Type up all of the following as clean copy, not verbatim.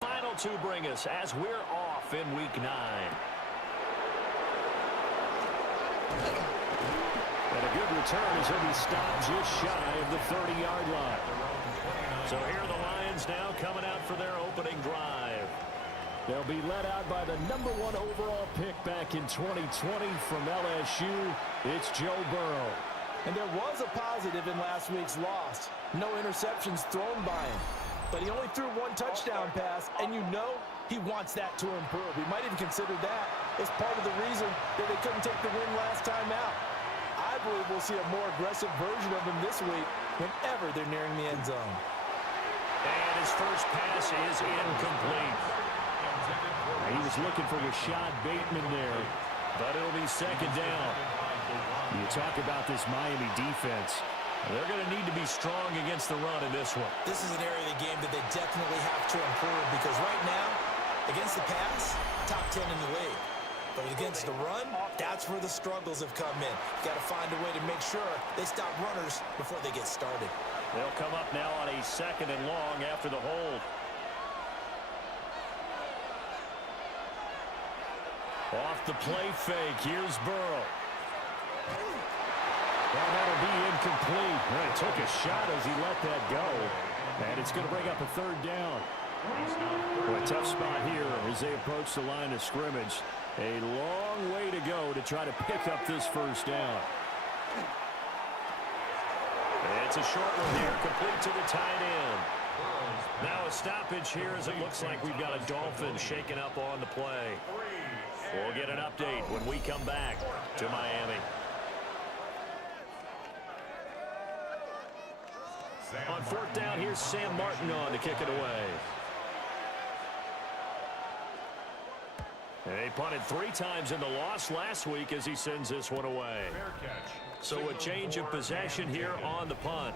Final two bring us as we're off in Week 9. And a good return as he'll be stopped just shy of the 30-yard line. So here are the Lions now coming out for their opening drive. They'll be led out by the #1 overall pick back in 2020 from LSU. It's Joe Burrow. And there was a positive in last week's loss. No interceptions thrown by him. But he only threw one touchdown pass, and you know he wants that to improve. He might even consider that as part of the reason that they couldn't take the win last time out. I believe we'll see a more aggressive version of him this week whenever they're nearing the end zone. And his first pass is incomplete. He was looking for Rashad Bateman there, but it'll be second down. You talk about this Miami defense. They're going to need to be strong against the run in this one. This is an area of the game that they definitely have to improve because right now, against the pass, top 10 in the league. But against the run, that's where the struggles have come in. You've got to find a way to make sure they stop runners before they get started. They'll come up now on a 2nd and long after the hold. Off the play fake, here's Burrow. Well, that'll be incomplete. Well, he took a shot as he let that go. And it's going to bring up a 3rd down. Well, a tough spot here as they approach the line of scrimmage. A long way to go to try to pick up this 1st down. It's a short one here, complete to the tight end. Now a stoppage here as it looks like we've got a Dolphin shaking up on the play. We'll get an update when we come back to Miami. On 4th down, here's Sam Martin on to kick it away. And they punted 3 times in the loss last week as he sends this one away. So a change of possession here on the punt.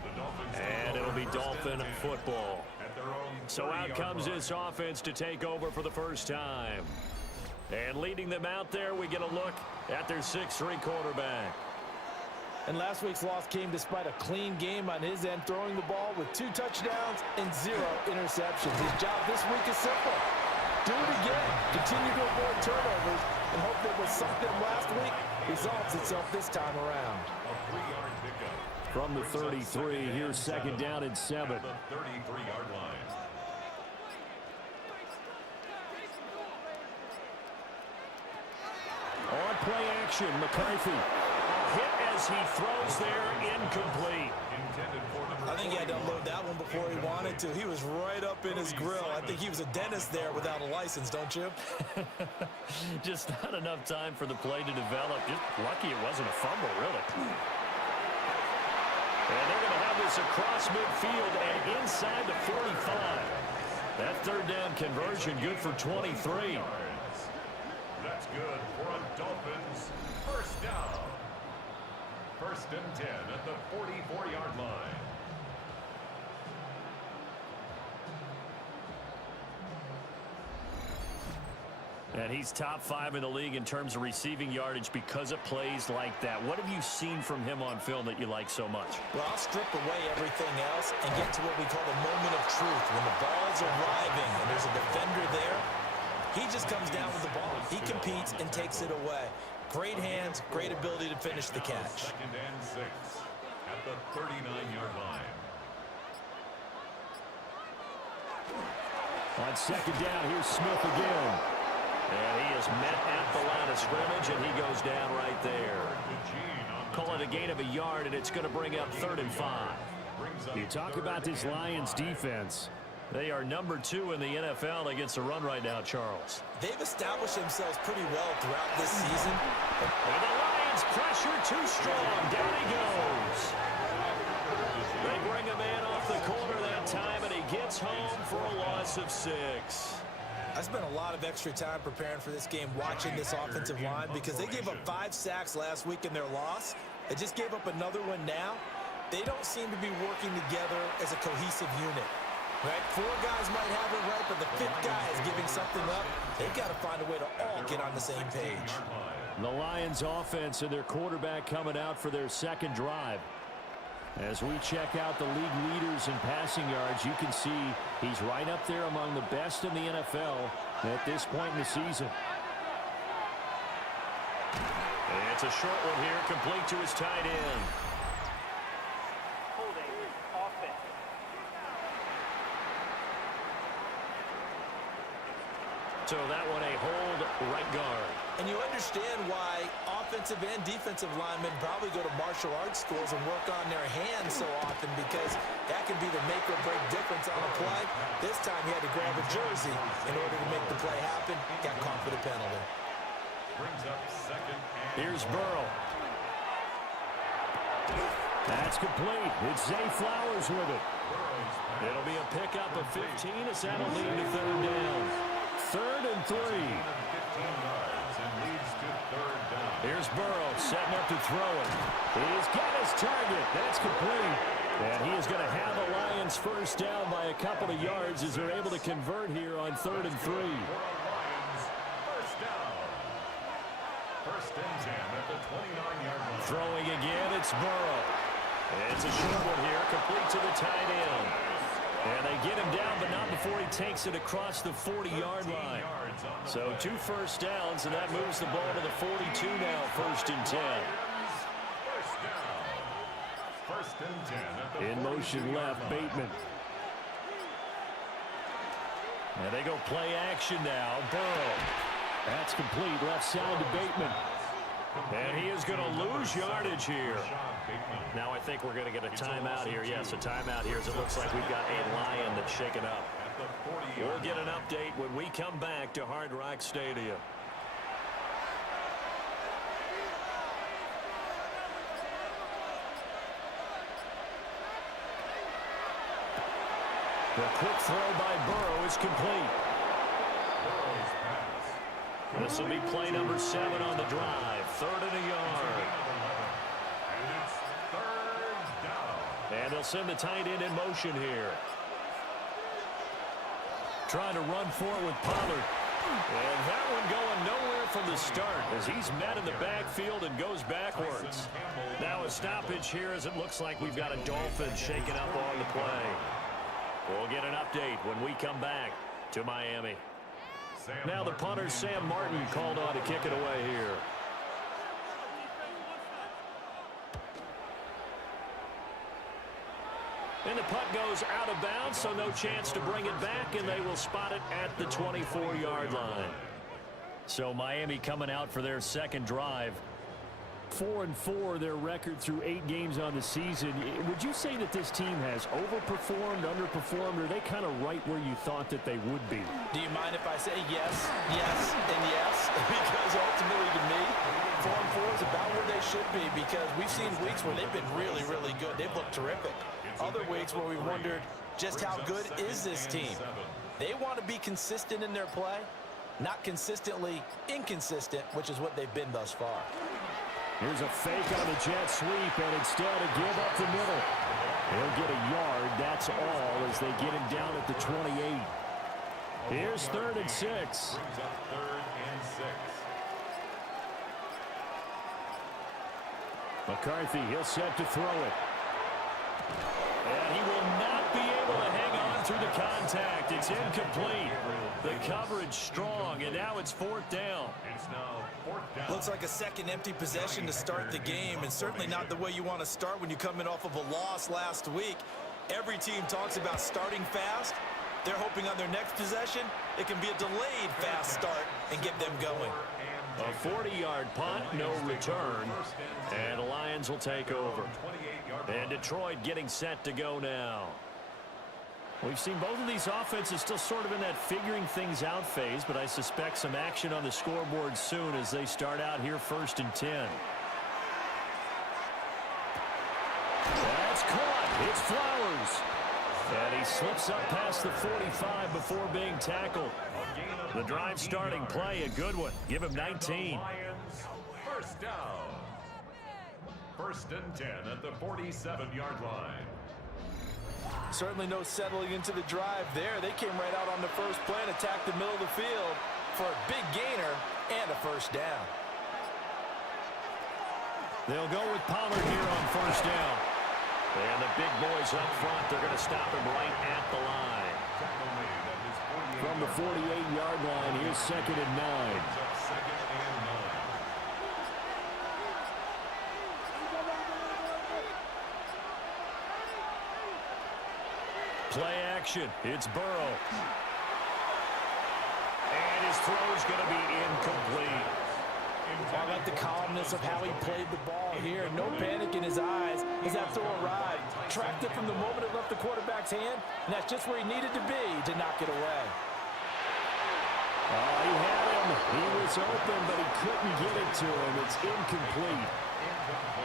And it'll be Dolphin football. So out comes this offense to take over for the first time. And leading them out there, we get a look at their 6'3" quarterback. And last week's loss came despite a clean game on his end, throwing the ball with 2 touchdowns and 0 interceptions. His job this week is simple. Do it again. Continue to avoid turnovers and hope that what sunk them last week resolves itself this time around. From the 33, here's 2nd down and 7. 33-yard line. On play action, McCarthy. Hit as he throws there, incomplete. I think he had to unload that one before he wanted to. He was right up in his grill. I think he was a dentist there without a license, don't you? Just not enough time for the play to develop. Just lucky it wasn't a fumble, really. And they're going to have this across midfield and inside the 45. That third down conversion good for 23. That's good for a Dolphins first down. First and 10 at the 44-yard line. And he's top 5 in the league in terms of receiving yardage because of plays like that. What have you seen from him on film that you like so much? Well, I'll strip away everything else and get to what we call the moment of truth. When the ball's arriving and there's a defender there, he just comes down with the ball. He competes and takes it away. Great hands, great ability to finish the catch. Second and 6 at the 39-yard line. On second down, here's Smith again. And he is met at the line of scrimmage, and he goes down right there. Call it a gain of a yard, and it's going to bring up 3rd and 5. You talk about this Lions defense. They are number 2 in the NFL against the run right now, Charles. They've established themselves pretty well throughout this season. And the Lions pressure too strong. Down he goes. They bring a man off the corner that time, and he gets home for a loss of 6. I spent a lot of extra time preparing for this game watching this offensive line because they gave up 5 sacks last week in their loss. They just gave up another one now. They don't seem to be working together as a cohesive unit. Right? 4 guys might have it right, but the 5th guy is giving something up. They've got to find a way to all get on the same page. The Lions offense and their quarterback coming out for their second drive. As we check out the league leaders in passing yards, you can see he's right up there among the best in the NFL at this point in the season. And it's a short one here, complete to his tight end. So that one a hold right guard. And you understand why offensive and defensive linemen probably go to martial arts schools and work on their hands so often, because that can be the make or break difference on a play. This time he had to grab a jersey in order to make the play happen. Got caught for the penalty. Brings up second and Here's Burrow. That's complete. It's Zay Flowers with it. It'll be a pickup of 15 as that'll lead to 3rd down. 3rd and 3. 15 yards and leads to 3rd down. Here's Burrow setting up to throw it. He's got his target. That's complete. And he is going to have the Lions first down by a couple of yards as they're able to convert here on 3rd and 3. Lions first down. First and 10 at the 29-yard line. Throwing again, it's Burrow. It's a short one here, complete to the tight end. And they get him down, but not before he takes it across the 40-yard line. So 2 first downs, and that moves the ball to the 42 now, 1st and 10. First down. First and 10 at the In motion left, Bateman. And they go play action now. Burrow. That's complete. Left side to Bateman. And he is going to lose yardage here. Now I think we're going to get a timeout here. Yes, a timeout here as it looks like we've got a Lion that's shaken up. We'll get an update when we come back to Hard Rock Stadium. The quick throw by Burrow is complete. This will be play number 7 on the drive. 3rd and a yard. And it's 3rd down. And they'll send the tight end in motion here. Trying to run for it with Pollard. And that one going nowhere from the start as he's met in the backfield and goes backwards. Now a stoppage here as it looks like we've got a Dolphin shaking up on the play. We'll get an update when we come back to Miami. Now the punter, Sam Martin, called on to kick it away here. And the punt goes out of bounds, so no chance to bring it back, and they will spot it at the 24-yard line. So Miami coming out for their second drive. 4-4 their record through 8 games on the season. Would you say that this team has overperformed, underperformed, or are they kind of right where you thought that they would be? Do you mind if I say yes, yes, and yes? Because ultimately to me, 4-4 is about where they should be, because we've seen weeks where they've been really, really good. They've looked terrific. other weeks where we wondered just how good is this team. They want to be consistent in their play, not consistently inconsistent, which is what they've been thus far. Here's a fake on the jet sweep, and instead a give up the middle. He'll get a yard, that's all, as they get him down at the 28. Here's 3rd and 6. Brings up 3rd and 6. McCarthy, he'll set to throw it. And he will not be able to hang on through the contact. It's incomplete. The coverage strong, and now it's 4th down. It's now 4th down. Looks like a second empty possession to start the game, and certainly not the way you want to start when you come in off of a loss last week. Every team talks about starting fast. They're hoping on their next possession, it can be a delayed fast start and get them going. A 40-yard punt, no return, and the Lions will take over. And Detroit getting set to go now. We've seen both of these offenses still sort of in that figuring things out phase, but I suspect some action on the scoreboard soon as they start out here 1st and 10. That's caught. It's Flowers. And he slips up past the 45 before being tackled. The drive starting play, a good one. Give him 19. Lions, 1st down. 1st and 10 at the 47-yard line. Certainly no settling into the drive there. They came right out on the first play and attacked the middle of the field for a big gainer and a 1st down. They'll go with Pollard here on 1st down. And the big boys up front, they're going to stop him right at the line. From the 48-yard line, here's 2nd and 9. Play action. It's Burrow. And his throw's going to be incomplete. I like the calmness of how he played the ball here. No panic in his eyes as that throw arrived. Tracked it from the moment it left the quarterback's hand, and that's just where he needed to be to knock it away. Oh, he had him. He was open, but he couldn't get it to him. It's incomplete.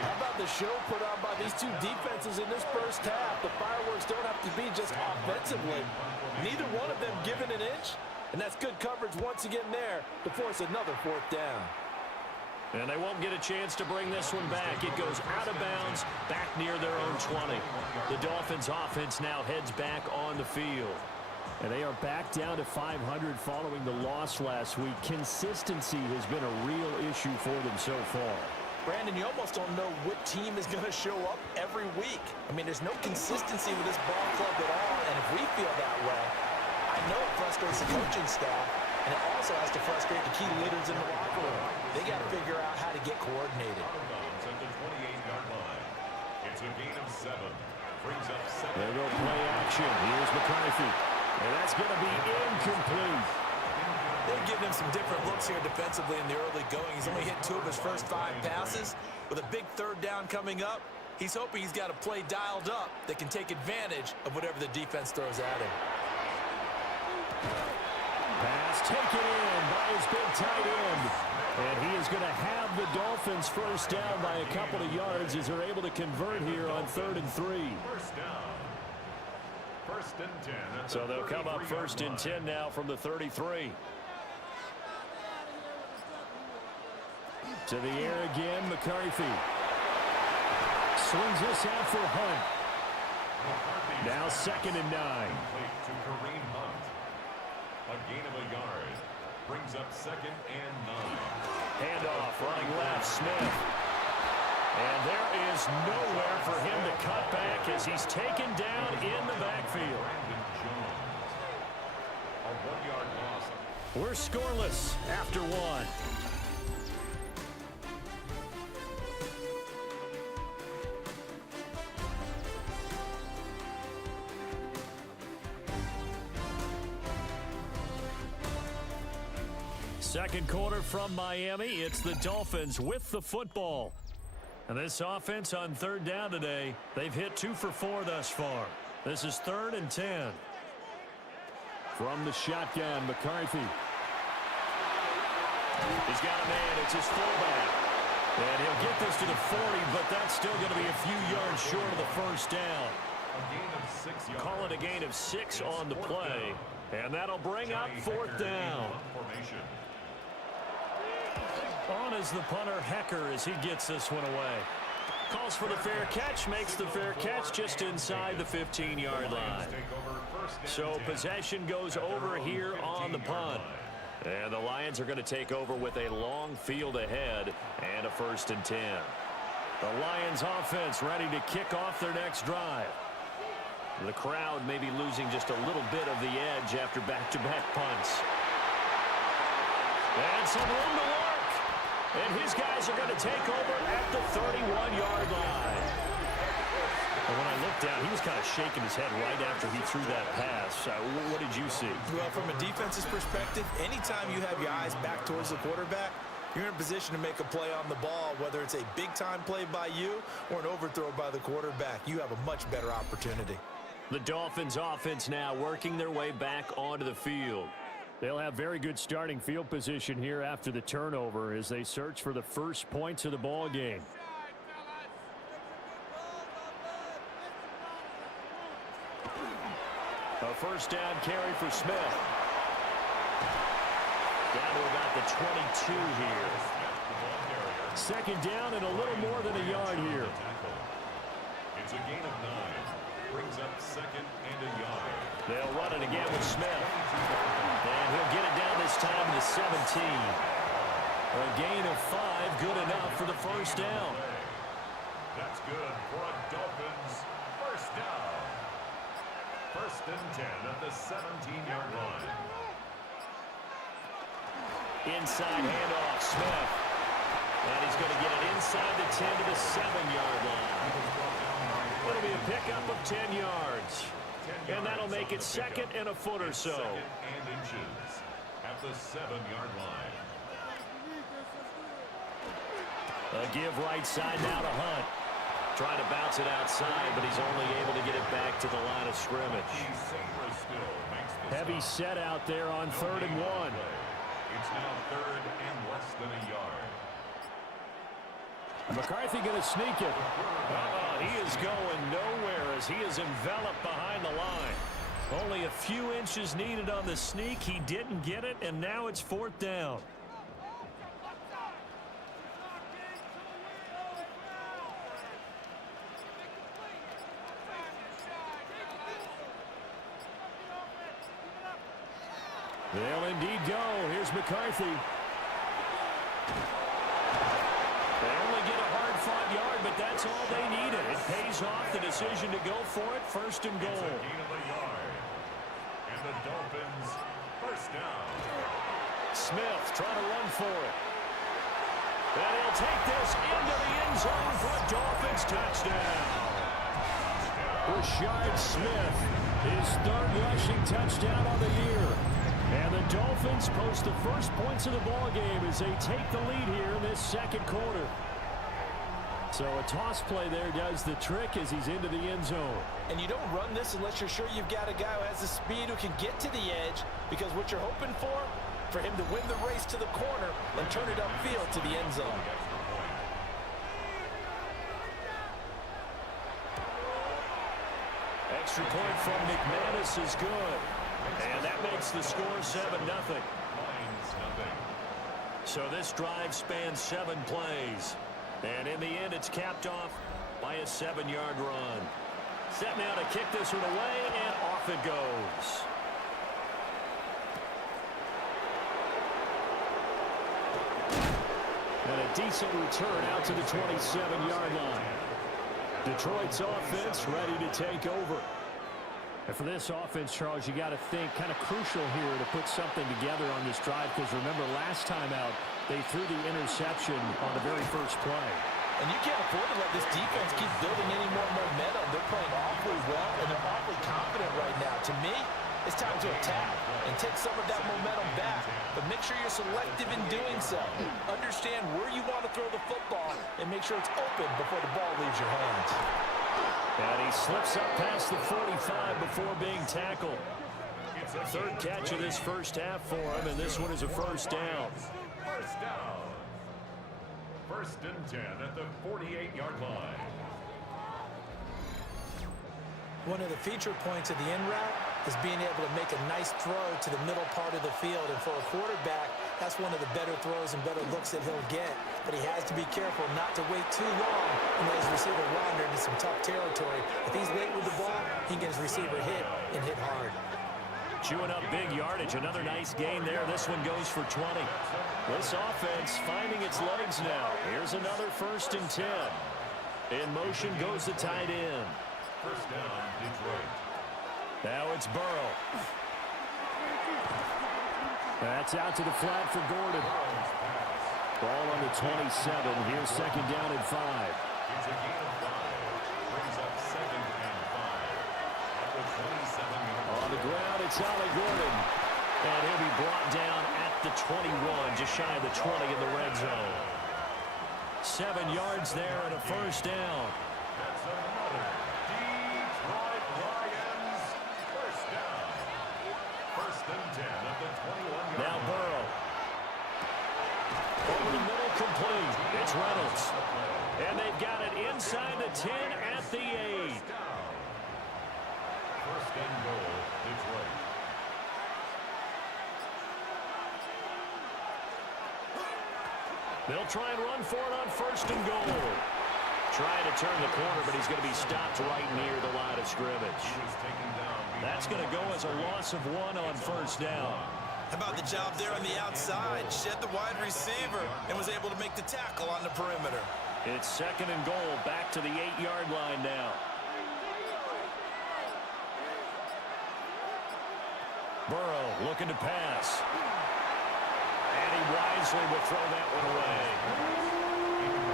How about the show put on by these two defenses in this first half? The fireworks don't have to be just offensively. Neither one of them given an inch, and that's good coverage once again there to force another 4th down. And they won't get a chance to bring this one back. It goes out of bounds, back near their own 20. The Dolphins offense now heads back on the field. And they are back down to 500 following the loss last week. Consistency has been a real issue for them so far. Brandon, you almost don't know what team is going to show up every week. I mean, there's no consistency with this ball club at all, and if we feel that way, I know it frustrates the coaching staff, and it also has to frustrate the key leaders in the locker room. They got to figure out how to get coordinated. At the 28-yard line. It's a gain of 7. Brings up 7. There go play action. Here's McCarthy. And that's going to be incomplete. They're giving him some different looks here defensively in the early going. He's only hit 2 of his first 5 passes. With a big 3rd down coming up, he's hoping he's got a play dialed up that can take advantage of whatever the defense throws at him. Pass taken in by his big tight end. And he is going to have the Dolphins 1st down by a couple of yards as they're able to convert here on 3rd and 3. 1st down. 1st and 10. So they'll come up 1st and 10 now from the 33. To the air again, McCarthy. Swings this out for Hunt. Now 2nd and 9. To Kareem Hunt. A gain of a yard. Brings up 2nd and 9. Handoff, running left, Smith. And there is nowhere for him to cut back as he's taken down in the backfield. A 1-yard loss. We're scoreless after 1. Second quarter from Miami. It's the Dolphins with the football. And this offense on 3rd down today, they've hit 2 for 4 thus far. This is 3rd and 10. From the shotgun, McCarthy. He's got a man. It's his fullback. And he'll get this to the 40, but that's still going to be a few yards short of the 1st down. A gain of 6 yards. Call it a gain of 6 on the play. And that'll bring up 4th down. On is the punter, Hecker, as he gets this one away. Calls for the fair catch, makes the fair catch just inside the 15-yard line. So possession goes over here on the punt. And the Lions are going to take over with a long field ahead and a 1st and 10. The Lions offense ready to kick off their next drive. The crowd may be losing just a little bit of the edge after back-to-back punts. And some room to work. And his guys are going to take over at the 31-yard line. And when I looked down, he was kind of shaking his head right after he threw that pass. What did you see? Well, from a defense's perspective, anytime you have your eyes back towards the quarterback, you're in a position to make a play on the ball, whether it's a big-time play by you or an overthrow by the quarterback. You have a much better opportunity. The Dolphins offense now working their way back onto the field. They'll have very good starting field position here after the turnover as they search for the first points of the ball game. A 1st down carry for Smith. Down to about the 22 here. 2nd down and a little more than a yard here. It's a gain of 9. Brings up 2nd and a yard. They'll run it again with Smith. And he'll get it down this time to the 17. A gain of 5, good enough for the 1st down. That's good for a Dolphins 1st down. 1st and 10 at the 17-yard line. Inside handoff, Smith. And he's going to get it inside the 10 to the 7-yard line. It'll be a pickup of 10 yards. And that'll make it 2nd and a foot or so. 2nd and inches at the 7-yard line. A give right side now to Hunt. Trying to bounce it outside, but he's only able to get it back to the line of scrimmage. Heavy set out there on 3rd and 1. It's now 3rd and less than a yard. McCarthy going to sneak it. He is going nowhere as he is enveloped behind the line. Only a few inches needed on the sneak. He didn't get it, and now it's 4th down. They'll indeed go. Here's McCarthy. They only get a hard-fought yard, but that's all they needed. It pays off the decision to go for it. 1st and goal. It's a gain of a yard. And the Dolphins 1st down. Smith trying to run for it. And he'll take this into the end zone for a Dolphins touchdown. Rashard Smith, his 3rd rushing touchdown on the year. And the Dolphins post the first points of the ball game as they take the lead here in this 2nd quarter. So a toss play there does the trick as he's into the end zone. And you don't run this unless you're sure you've got a guy who has the speed who can get to the edge, because what you're hoping for him to win the race to the corner and turn it upfield to the end zone. Extra point from McManus is good. And that makes the score 7-0. So this drive spans 7 plays. And in the end, it's capped off by a 7-yard run. Set now to kick this one away, and off it goes. And a decent return out to the 27-yard line. Detroit's offense ready to take over. And for this offense, Charles, you got to think kind of crucial here to put something together on this drive, because remember last time out they threw the interception on the very first play. And you can't afford to let this defense keep building any more momentum. They're playing awfully well, and they're awfully confident right now. To me, it's time to attack and take some of that momentum back, but make sure you're selective in doing so. Understand where you want to throw the football and make sure it's open before the ball leaves your hands. And he slips up past the 45 before being tackled. 3rd catch of this first half for him, and this one is a 1st down. 1st down. 1st and 10 at the 48-yard line. One of the feature points of the in route is being able to make a nice throw to the middle part of the field. And for a quarterback, that's one of the better throws and better looks that he'll get. But he has to be careful not to wait too long and let his receiver wander into some tough territory. If he's late with the ball, he can get his receiver hit and hit hard. Chewing up big yardage. Another nice gain there. This one goes for 20. This offense finding its legs now. Here's another 1st and 10. In motion goes the tight end. First down, Detroit. Now it's Burrow. That's out to the flat for Gordon. Ball on the 27. Here's 2nd down and 5. It's a gain of 5. Brings up 2nd and 5. At the 27-yard line. On the ground, it's Ollie Gordon. And he'll be brought down at the 21, just shy of the 20 in the red zone. 7 yards there and a 1st down. That's another Detroit Lions first down. 1st and 10 at the 21-yard line. Now Burrow. Over the middle, complete. It's Reynolds. And they've got it inside the 10 at the 8. 1st and goal, Detroit. They'll try and run for it on 1st and goal. Trying to turn the corner, but he's going to be stopped right near the line of scrimmage. That's going to go as a loss of 1 on 1st down. How about the job there on the outside? Shed the wide receiver and was able to make the tackle on the perimeter. It's 2nd and goal, back to the 8-yard line now. Burrow looking to pass. And he wisely will throw that one away.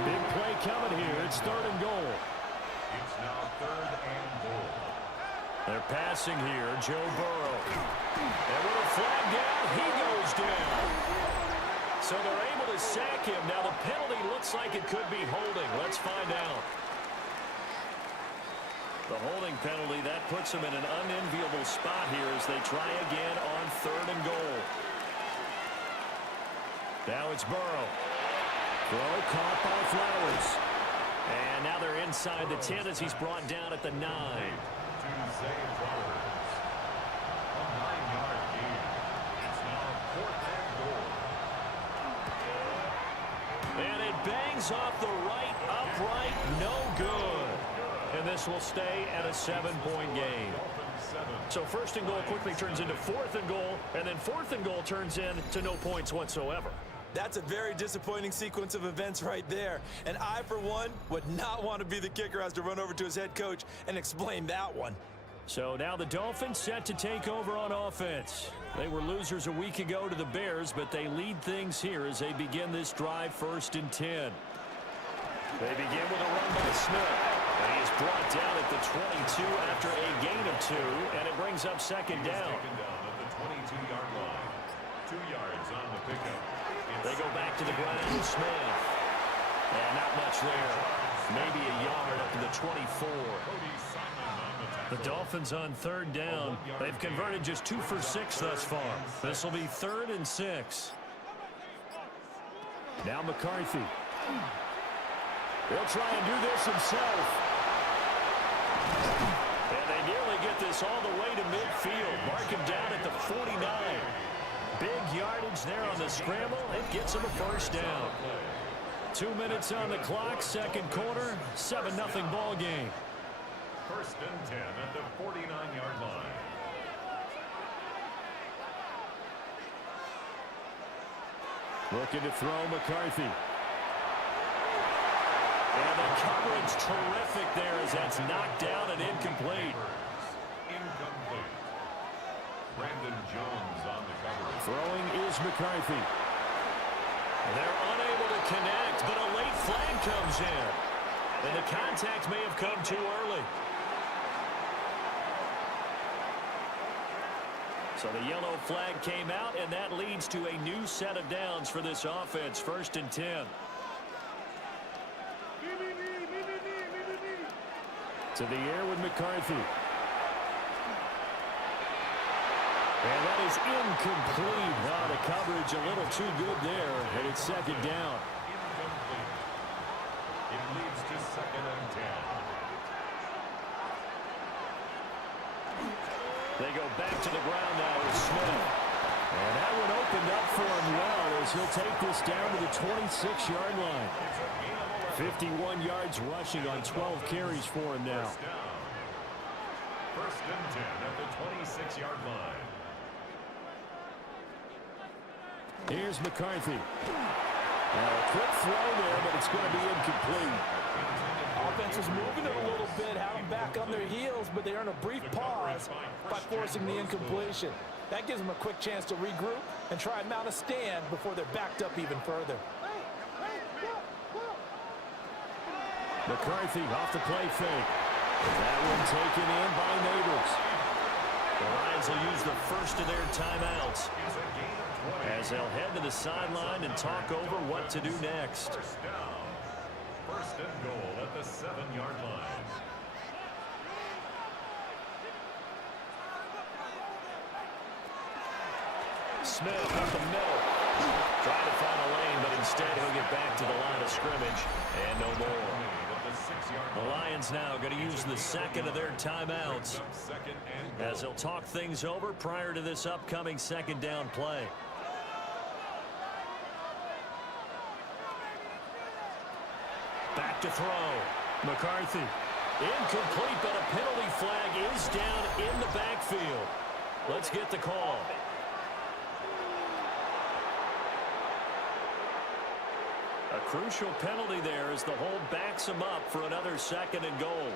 Big play coming here. It's 3rd and goal. It's now 3rd and goal. They're passing here. Joe Burrow. And with a flag down, he goes down. So they're able to sack him. Now the penalty looks like it could be holding. Let's find out. The holding penalty, that puts them in an unenviable spot here as they try again on 3rd and goal. Now it's Burrow. Throw caught by Flowers. And now they're inside the 10 as he's brought down at the 9. To Zay Flowers. A 9-yard gain. It's now 4th and goal. And it bangs off the right upright. No good. And this will stay at a 7-point game. So 1st and goal quickly turns into 4th and goal, and then 4th and goal turns into no points whatsoever. That's a very disappointing sequence of events right there. And I, for one, would not want to be the kicker as to run over to his head coach and explain that one. So now the Dolphins set to take over on offense. They were losers a week ago to the Bears, but they lead things here as they begin this drive 1st and 10. They begin with a run by Smith. And he is brought down at the 22 after a gain of 2, and it brings up 2nd down. Taken down at the 22-yard line. 2 yards on the pickup. They go back to the ground with Smith. And not much there. Maybe a yard up to the 24. The Dolphins on 3rd down. They've converted just 2 for 6 thus far. This will be 3rd and 6. Now McCarthy. He'll try and do this himself. And they nearly get this all the way to midfield. Mark him down at the 49. Big yardage there on the scramble. It gets him a 1st down. 2 minutes on the clock, 2nd quarter, 7-0 ball game. 1st and 10 at the 49-yard line. Looking to throw McCarthy. And the coverage terrific there as that's knocked down and incomplete. Incomplete. Brandon Jones on the coverage. Throwing is McCarthy. They're unable to connect, but a late flag comes in. And the contact may have come too early. So the yellow flag came out, and that leads to a new set of downs for this offense. 1st and 10. To the air with McCarthy. And that is incomplete. Wow, the coverage a little too good there, and it's 2nd down. Incomplete. It leads to 2nd and 10. They go back to the ground now with Smith. And that one opened up for him well as he'll take this down to the 26-yard line. 51 yards rushing on 12 carries for him now. First and 10 at the 26-yard line. Here's McCarthy. Now a quick throw there, but it's going to be incomplete. Offense was moving it a little bit, had them back on their heels, but they earn a brief pause by forcing the incompletion. That gives them a quick chance to regroup and try and mount a stand before they're backed up even further. McCarthy off the play fake. That one taken in by Neighbors. The Lions will use the first of their timeouts as they'll head to the sideline and talk over what to do next. First down. First and goal at the 7-yard line. Smith up the middle. Trying to find a lane, but instead he'll get back to the line of scrimmage. And no more. The Lions now going to use the second of their timeouts as they'll talk things over prior to this upcoming second down play. Back to throw. McCarthy. Incomplete, but a penalty flag is down in the backfield. Let's get the call. A crucial penalty there as the hold backs him up for another second and goal.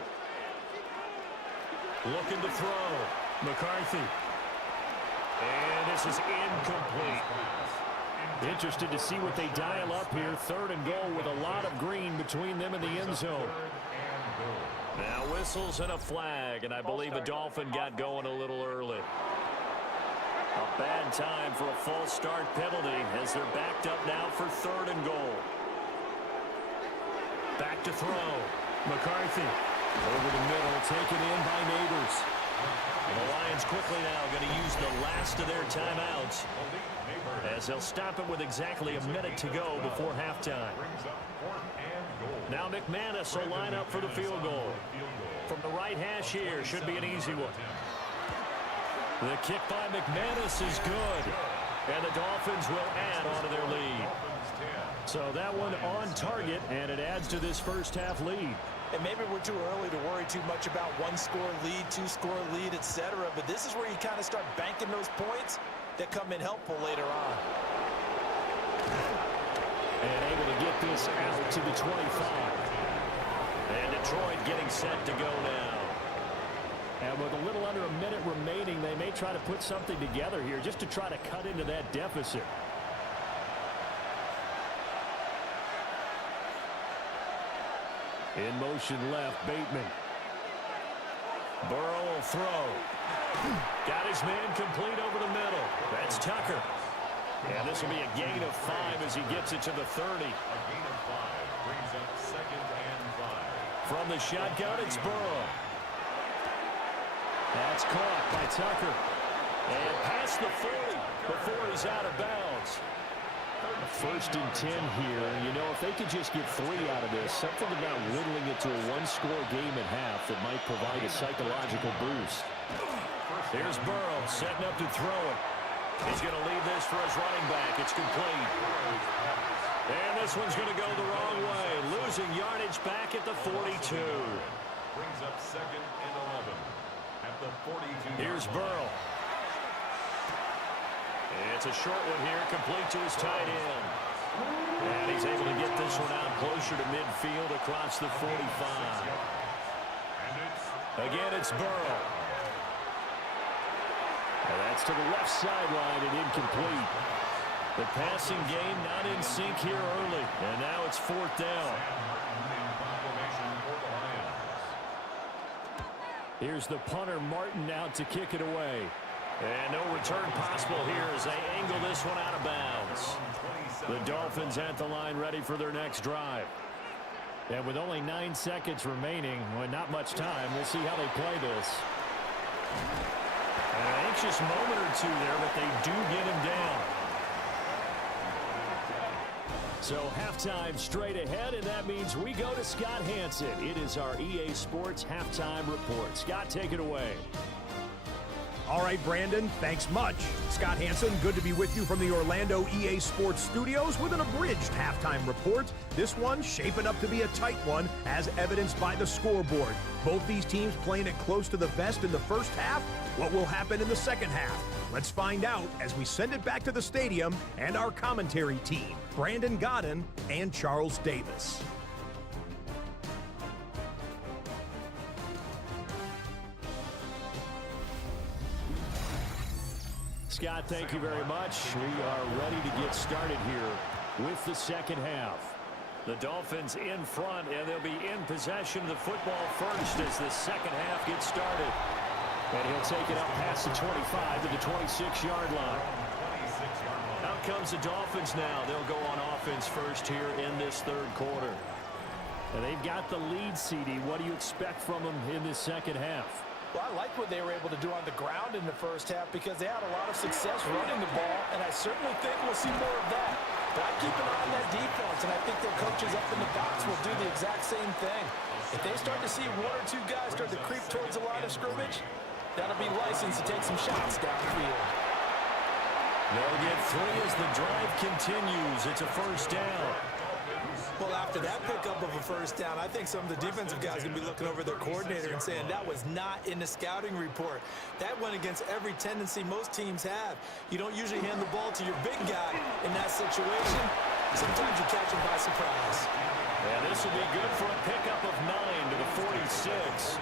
Looking to throw. McCarthy. And this is incomplete. Interested to see what they dial up here. Third and goal with a lot of green between them and the end zone. Now whistles and a flag, and I believe the Dolphin got going a little early. A bad time for a false start penalty as they're backed up now for third and goal. Back to throw. McCarthy. Over the middle, taken in by Neighbors. And the Lions quickly now going to use the last of their timeouts as they'll stop it with exactly a minute to go before halftime. Now McManus will line up for the field goal. From the right hash here, should be an easy one. The kick by McManus is good. And the Dolphins will add on to their lead. So that one on target, and it adds to this first half lead. And maybe we're too early to worry too much about one-score lead, two-score lead, etc. But this is where you kind of start banking those points that come in helpful later on. And able to get this out to the 25. And Detroit getting set to go now. And with a little under a minute remaining, they may try to put something together here just to try to cut into that deficit. In motion left, Bateman. Burrow will throw. Got his man complete over the middle. That's Tucker. And this will be a gain of 5 as he gets it to the 30. A gain of 5 brings up second and 5. From the shotgun, it's Burrow. That's caught by Tucker. And past the 40 before he's out of bounds. First and 10 here. You know, if they could just get 3 out of this, something about whittling it to a one-score game at half that might provide a psychological boost. Here's Burrow setting up to throw it. He's going to leave this for his running back. It's complete. And this one's going to go the wrong way. Losing yardage back at the 42. Brings up second and 11 at the 42. Here's Burrow. It's a short one here, complete to his tight end. And he's able to get this one out closer to midfield across the 45. Again, it's Burrow. And that's to the left sideline and incomplete. The passing game not in sync here early. And now it's fourth down. Here's the punter, Martin, out to kick it away. And no return possible here as they angle this one out of bounds. The Dolphins at the line ready for their next drive. And with only 9 seconds remaining, well, not much time, we'll see how they play this. An anxious moment or two there, but they do get him down. So halftime straight ahead, and that means we go to Scott Hansen. It is our EA Sports Halftime Report. Scott, take it away. All right, Brandon, thanks much. Scott Hansen, good to be with you from the Orlando EA Sports Studios with an abridged halftime report. This one shaping up to be a tight one, as evidenced by the scoreboard. Both these teams playing it close to the vest in the first half. What will happen in the second half? Let's find out as we send it back to the stadium and our commentary team, Brandon Godden and Charles Davis. Scott, thank you very much. We are ready to get started here with the second half. The Dolphins in front, and they'll be in possession of the football first as the second half gets started. And he'll take it up past the 25 to the 26-yard line. Out comes the Dolphins now. They'll go on offense first here in this third quarter. And they've got the lead, CD. What do you expect from them in this second half? Well, I like what they were able to do on the ground in the first half because they had a lot of success running the ball, and I certainly think we'll see more of that. But I keep an eye on that defense, and I think their coaches up in the box will do the exact same thing. If they start to see one or two guys start to creep towards the line of scrimmage, that'll be license to take some shots downfield. They'll get three as the drive continues. It's a first down. Well, after that pickup of a first down, I think some of the defensive guys are going to be looking over their coordinator and saying that was not in the scouting report. That went against every tendency most teams have. You don't usually hand the ball to your big guy in that situation. Sometimes you catch him by surprise. Yeah, this will be good for a pickup of 9 to the 46.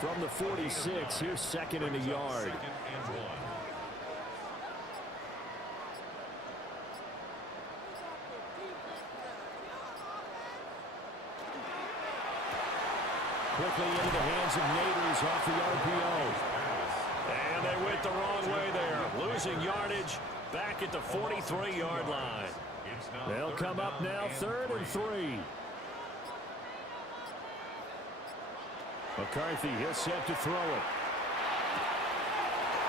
From the 46, here's second and a yard. Quickly into the hands of Naders off the RPO. And they went the wrong way there. Losing yardage back at the 43-yard line. They'll come up now, 3rd and 3. McCarthy, he'll set to throw it.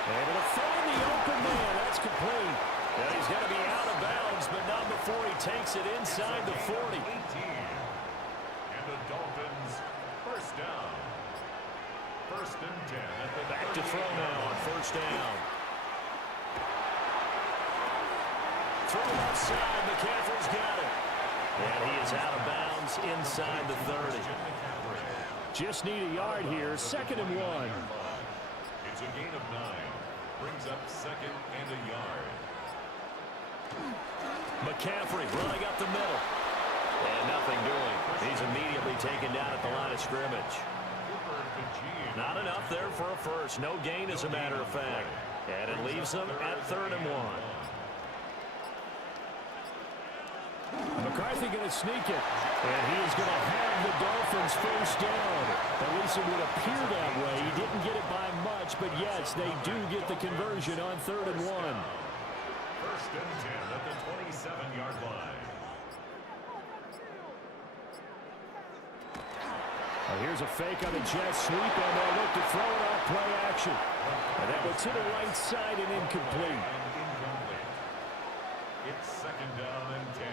And it'll find the open man. That's complete. Yeah, he's going to be out of bounds, but not before he takes it inside the 40. And the Dolphins first down. 1st and 10 at the back to throw now on first down. Throw outside. McCaffrey's got it. And he is out of bounds inside the 30. Just need a yard here. 2nd and 1. It's a gain of 9. Brings up 2nd and a yard. McCaffrey running up the middle. And nothing doing. He's immediately taken down at the line of scrimmage. Not enough there for a first. No gain, as a matter of fact. And it leaves them at 3rd and 1. McCarthy going to sneak it. And he is going to have the Dolphins first down. At least it would appear that way. He didn't get it by much, but yes, they do get the conversion on 3rd and 1. 1st and 10 at the 27-yard line. Here's a fake on the jet sweep, and they'll look to throw it off play action. And that went to the right side and incomplete. It's 2nd down and 10.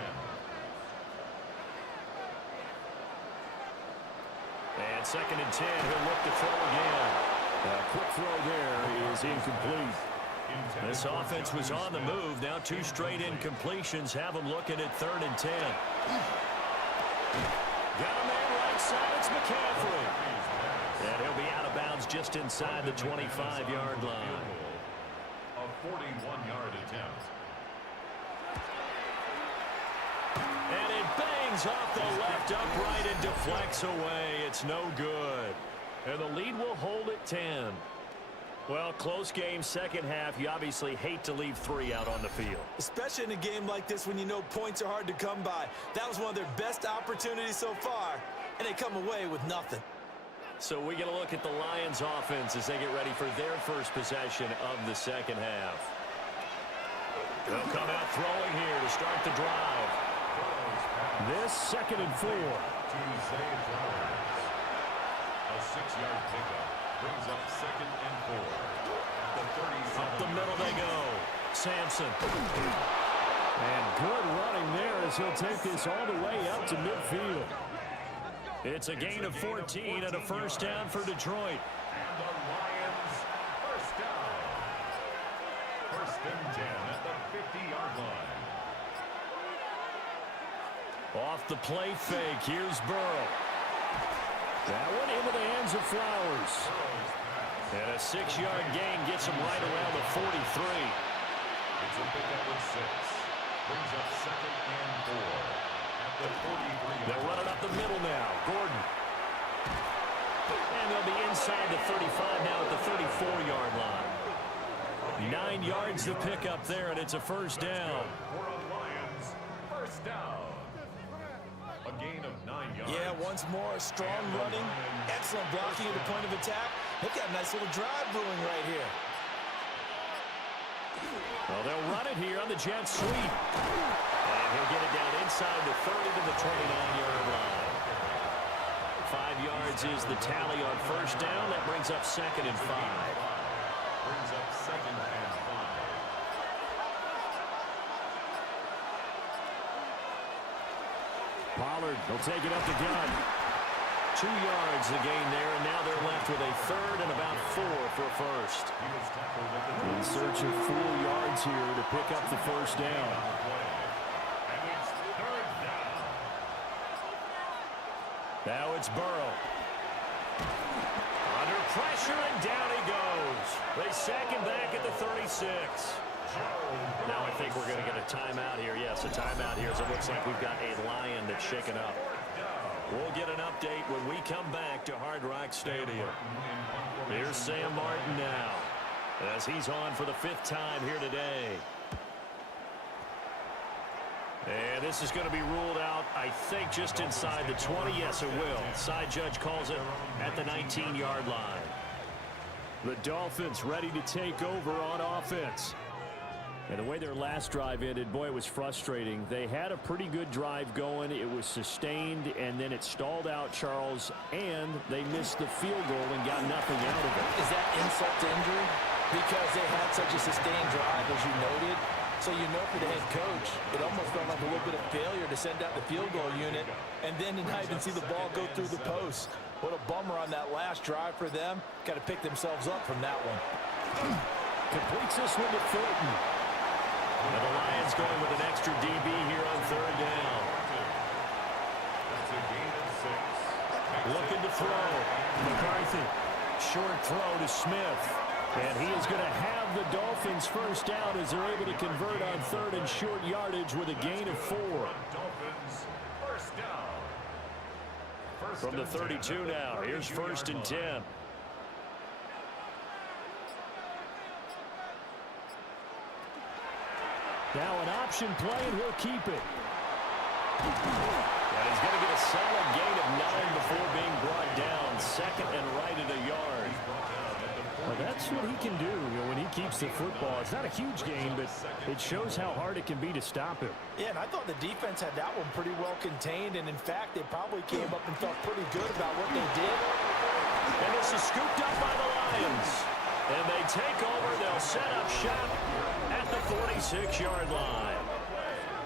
And 2nd and 10, he'll look to throw again. A quick throw there is incomplete. This offense was on the move. Now 2 straight incompletions have them looking at 3rd and 10. Got a man right side. It's McCaffrey. And he'll be out of bounds just inside the 25-yard line. A 41-yard attempt. And it bangs off the left upright and deflects away. It's no good. And the lead will hold at 10. Well, close game, second half. You obviously hate to leave 3 out on the field. Especially in a game like this when you know points are hard to come by. That was one of their best opportunities so far, and they come away with nothing. So we get a look at the Lions offense as they get ready for their first possession of the second half. They'll come out throwing here to start the drive. This 2nd and 4. A 6-yard pickup brings up 2nd and 4. Up the middle they go. Sampson. And good running there as he'll take this all the way up to midfield. It's a gain of 14 and a first down for Detroit. And the Lions first First and 10 at the 50-yard line. Off the play fake, here's Burrow. That one into the hands of Flowers. And a 6-yard gain gets him right around the 43. It's a pickup of 6. Brings up second and 4 at the 43. They're running up the middle now. Gordon. And they'll be inside the 35 now at the 34-yard line. 9 yards to pick up there, and it's a first down. For a Lions first down. A gain of 9 yards. Yeah, once more, strong running, excellent blocking at the point of attack. They've got a nice little drive brewing right here. Well, they'll run it here on the jet sweep. And he'll get it down inside the 30 to the 29-yard line. 5 yards is the tally on first down. That brings up second and 5. Brings up second and 5. Pollard will take it up the gun. 2 yards the gain there, and now they're left with a third and about 4 for a first. In search of 4 yards here to pick up the first down. And it's third down. Now it's Burrow. Under pressure, and down he goes. They sack him back at the 36. Now I think we're going to get a timeout here. Yes, a timeout here, as it looks like we've got a Lion that's shaken up. We'll get an update when we come back to Hard Rock Stadium. Here's Sam Martin now, as he's on for the 5th time here today. And this is going to be ruled out, I think, just inside the 20. Yes, it will. Side judge calls it at the 19-yard line. The Dolphins ready to take over on offense. And the way their last drive ended, boy, it was frustrating. They had a pretty good drive going. It was sustained, and then it stalled out, Charles, and they missed the field goal and got nothing out of it. Is that insult to injury? Because they had such a sustained drive, as you noted. So you know for the head coach, it almost felt like a little bit of failure to send out the field goal unit and then to not even see the ball go through the post. What a bummer on that last drive for them. Got to pick themselves up from that one. Completes this one to Fulton. And the Lions going with an extra DB here on third down. That's a gain of 6. Looking to throw. McCarthy. Short throw to Smith. And he is going to have the Dolphins first down as they're able to convert on third and short yardage with a gain of 4. Dolphins first down. From the 32 now. Here's first and 10. Now an option play, and he'll keep it. And he's going to get a solid gain of 9 before being brought down. Second and right at a yard. Well, that's what he can do when he keeps the football. It's not a huge gain, but it shows how hard it can be to stop him. Yeah, and I thought the defense had that one pretty well contained, and in fact, they probably came up and felt pretty good about what they did. And this is scooped up by the Lions. And they take over. They'll set up shop at the 46-yard line.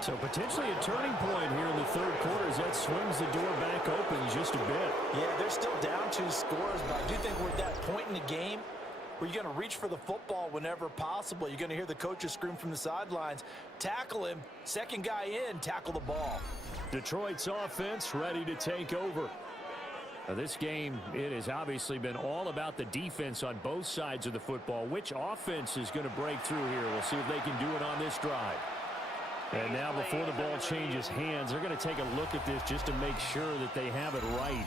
So potentially a turning point here in the third quarter as that swings the door back open just a bit. Yeah, they're still down 2 scores, but I do think we're at that point in the game where you're going to reach for the football whenever possible. You're going to hear the coaches scream from the sidelines, tackle him, second guy in, tackle the ball. Detroit's offense ready to take over. Now this game, it has obviously been all about the defense on both sides of the football. Which offense is going to break through here? We'll see if they can do it on this drive. And now before the ball changes hands, they're going to take a look at this just to make sure that they have it right.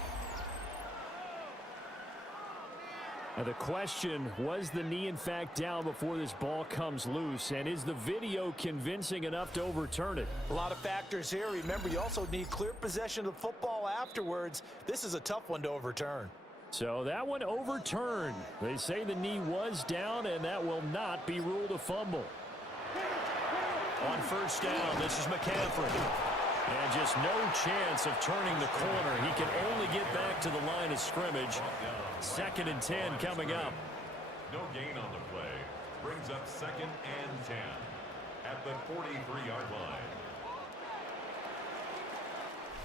Now the question, was the knee in fact down before this ball comes loose? And is the video convincing enough to overturn it? A lot of factors here. Remember, you also need clear possession of the football afterwards. This is a tough one to overturn. So that one overturned. They say the knee was down, and that will not be ruled a fumble. On first down, this is McCaffrey. And just no chance of turning the corner. He can only get back to the line of scrimmage. Second and 10 coming up. No gain on the play. Brings up second and 10 at the 43-yard line.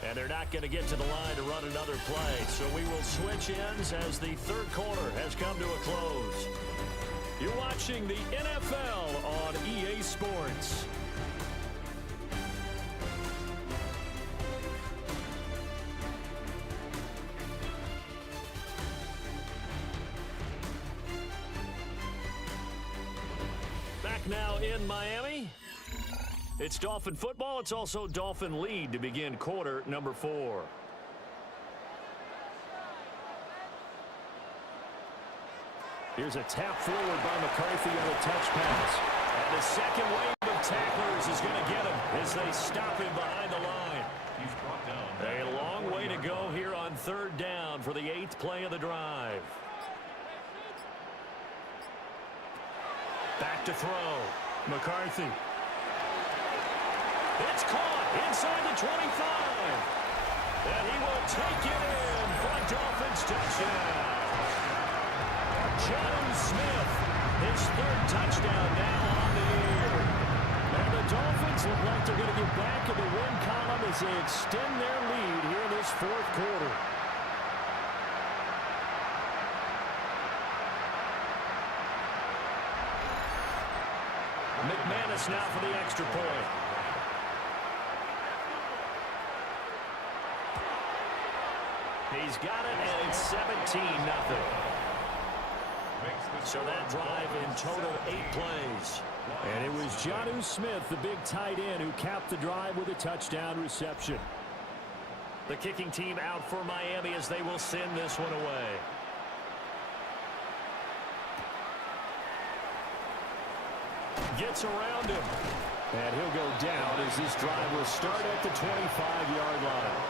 And they're not going to get to the line to run another play. So we will switch ends as the third quarter has come to a close. You're watching watching the NFL on EA Sports. Back now in Miami. It's Dolphin football. It's also Dolphin lead to begin quarter number 4. Here's a tap forward by McCarthy on a touch pass. And the second wave of tacklers is going to get him as they stop him behind the line. He's brought down. A long way to go here on third down for the 8th play of the drive. Back to throw. McCarthy. It's caught inside the 25. And he will take it in for a Dolphins touchdown. John Smith, his 3rd touchdown now on the year. And the Dolphins look like they're going to get back in the win column as they extend their lead here in this 4th quarter. McManus now for the extra point. He's got it, and it's 17-0. So that drive in total 8 plays. And it was Jonnu Smith, the big tight end, who capped the drive with a touchdown reception. The kicking team out for Miami as they will send this one away. Gets around him. And he'll go down as this drive will start at the 25-yard line.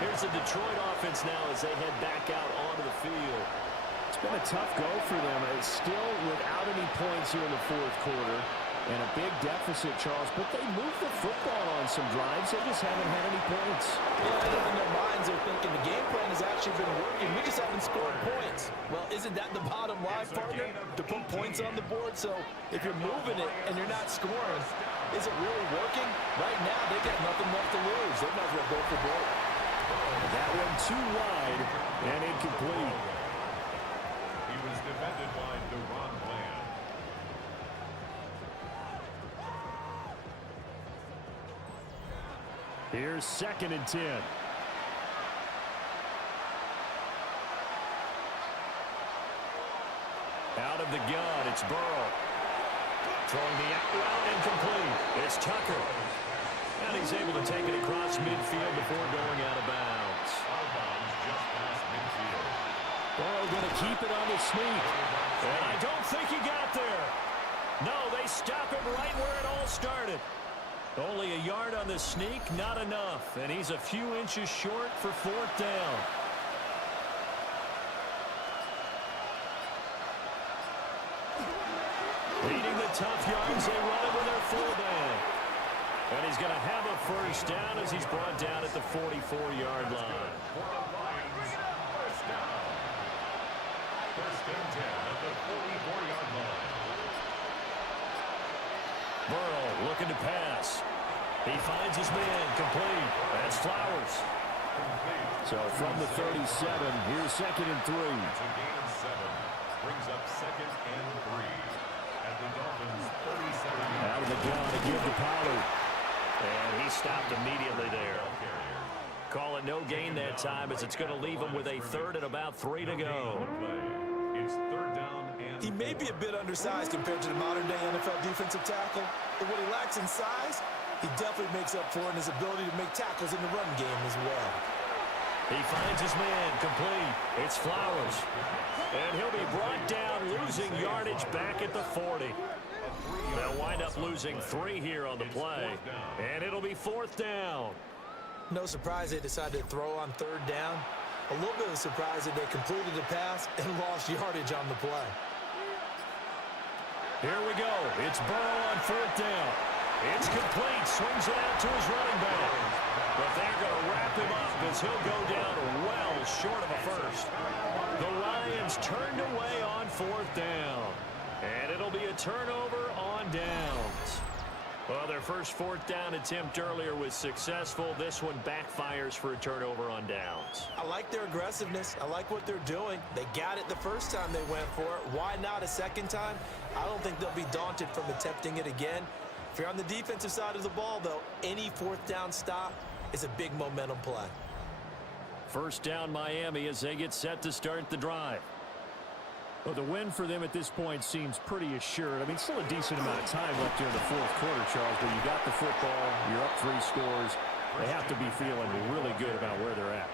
Here's the Detroit offense now as they head back out onto the field. It's been a tough go for them. It's still without any points here in the 4th quarter. And a big deficit, Charles. But they moved the football on some drives. They just haven't had any points. Yeah, I think in their minds they're thinking the game plan has actually been working. We just haven't scored points. Well, isn't that the bottom line, partner? To put points on the board. So if you're moving it and you're not scoring, is it really working? Right now, they got nothing left to lose. They might as well go for broke. That one too wide and incomplete. He was defended by Deron Bland. Here's 2nd and 10. Out of the gun, it's Burrow. Throwing the out route incomplete. It's Tucker. And he's able to take it across midfield before going out of bounds. Out of bounds just past midfield. Burrow going to keep it on the sneak. And I don't think he got there. No, they stop him right where it all started. Only a yard on the sneak, not enough. And he's a few inches short for 4th down. Leading the tough yards, they run it with their 4 down. And he's going to have a 1st down as he's brought down at the 44-yard line. For the Lions, 1st down. 1st and 10 at the 44-yard line. Burrow looking to pass. He finds his man, complete. That's Flowers. So from the 37, here's 2nd and 3. It's a gain of 7. Brings up 2nd and 3. At the Dolphins' 37. Out of the gun to give to Pollard. And he stopped immediately there. Call it no gain that time as it's going to leave him with a 3rd and about 3 to go. It's 3rd down and He may be a bit undersized compared to the modern-day NFL defensive tackle, but what he lacks in size, he definitely makes up for in his ability to make tackles in the run game as well. He finds his man, complete. It's Flowers. And he'll be brought down, losing yardage back at the 40. They'll wind up losing 3 here on the play, and it'll be 4th down. No surprise they decided to throw on 3rd down. A little bit of a surprise that they completed the pass and lost yardage on the play. Here we go. It's Burrow on 4th down. It's complete. Swings it out to his running back. But they're going to wrap him up as he'll go down well short of a 1st. The Lions turned away on 4th down. And it'll be a turnover on downs. Well, their first fourth down attempt earlier was successful. This one backfires for a turnover on downs. I like their aggressiveness. I like what they're doing. They got it the first time they went for it. Why not a second time? I don't think they'll be daunted from attempting it again. If you're on the defensive side of the ball, though, any fourth down stop is a big momentum play. First down Miami as they get set to start the drive. Well, the win for them at this point seems pretty assured. I mean, still a decent amount of time left here in the fourth quarter, Charles, but you got the football, you're up 3 scores. They have to be feeling really good about where they're at.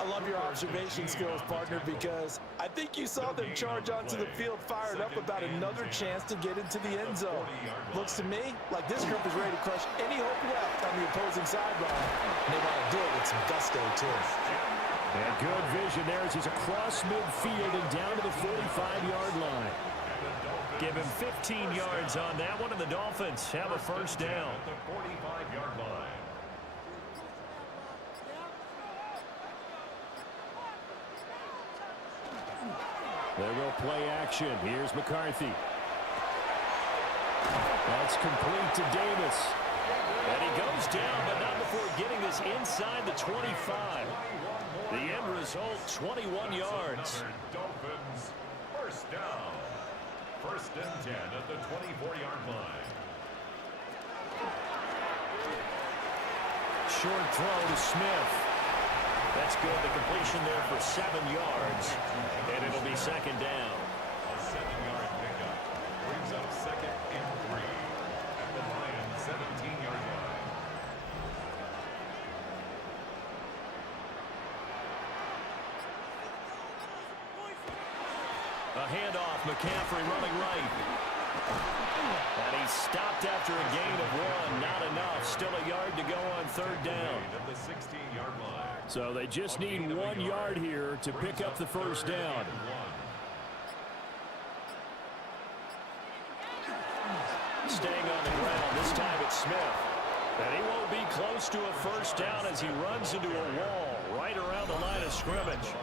I love your observation skills, partner, because I think you saw them charge onto the field fired up about another chance to get into the end zone. Looks to me like this group is ready to crush any hope left on the opposing sideline, and they want to do it with some gusto, too. And good vision there as he's across midfield and down to the 45-yard line. Give him 15 yards on that one, and the Dolphins have a first down. At the 45-yard line. They will play action. Here's McCarthy. That's complete to Davis. And he goes down, but not before getting this inside the 25. The end result, 21 yards. Dolphins, first down. First and 10 at the 24-yard line. Short throw to Smith. That's good. The completion there for 7 yards. And it'll be second down. A 7-yard pickup brings up second and 3 at the Lions' 17-yard line. A handoff, McCaffrey running right. And he's stopped after a gain of 1. Not enough. Still a yard to go on third down. At the 16-yard line. So they just need 1 yard here to pick up the first down. Staying on the ground. This time it's Smith. And he won't be close to a first down as he runs into a wall right around the line of scrimmage.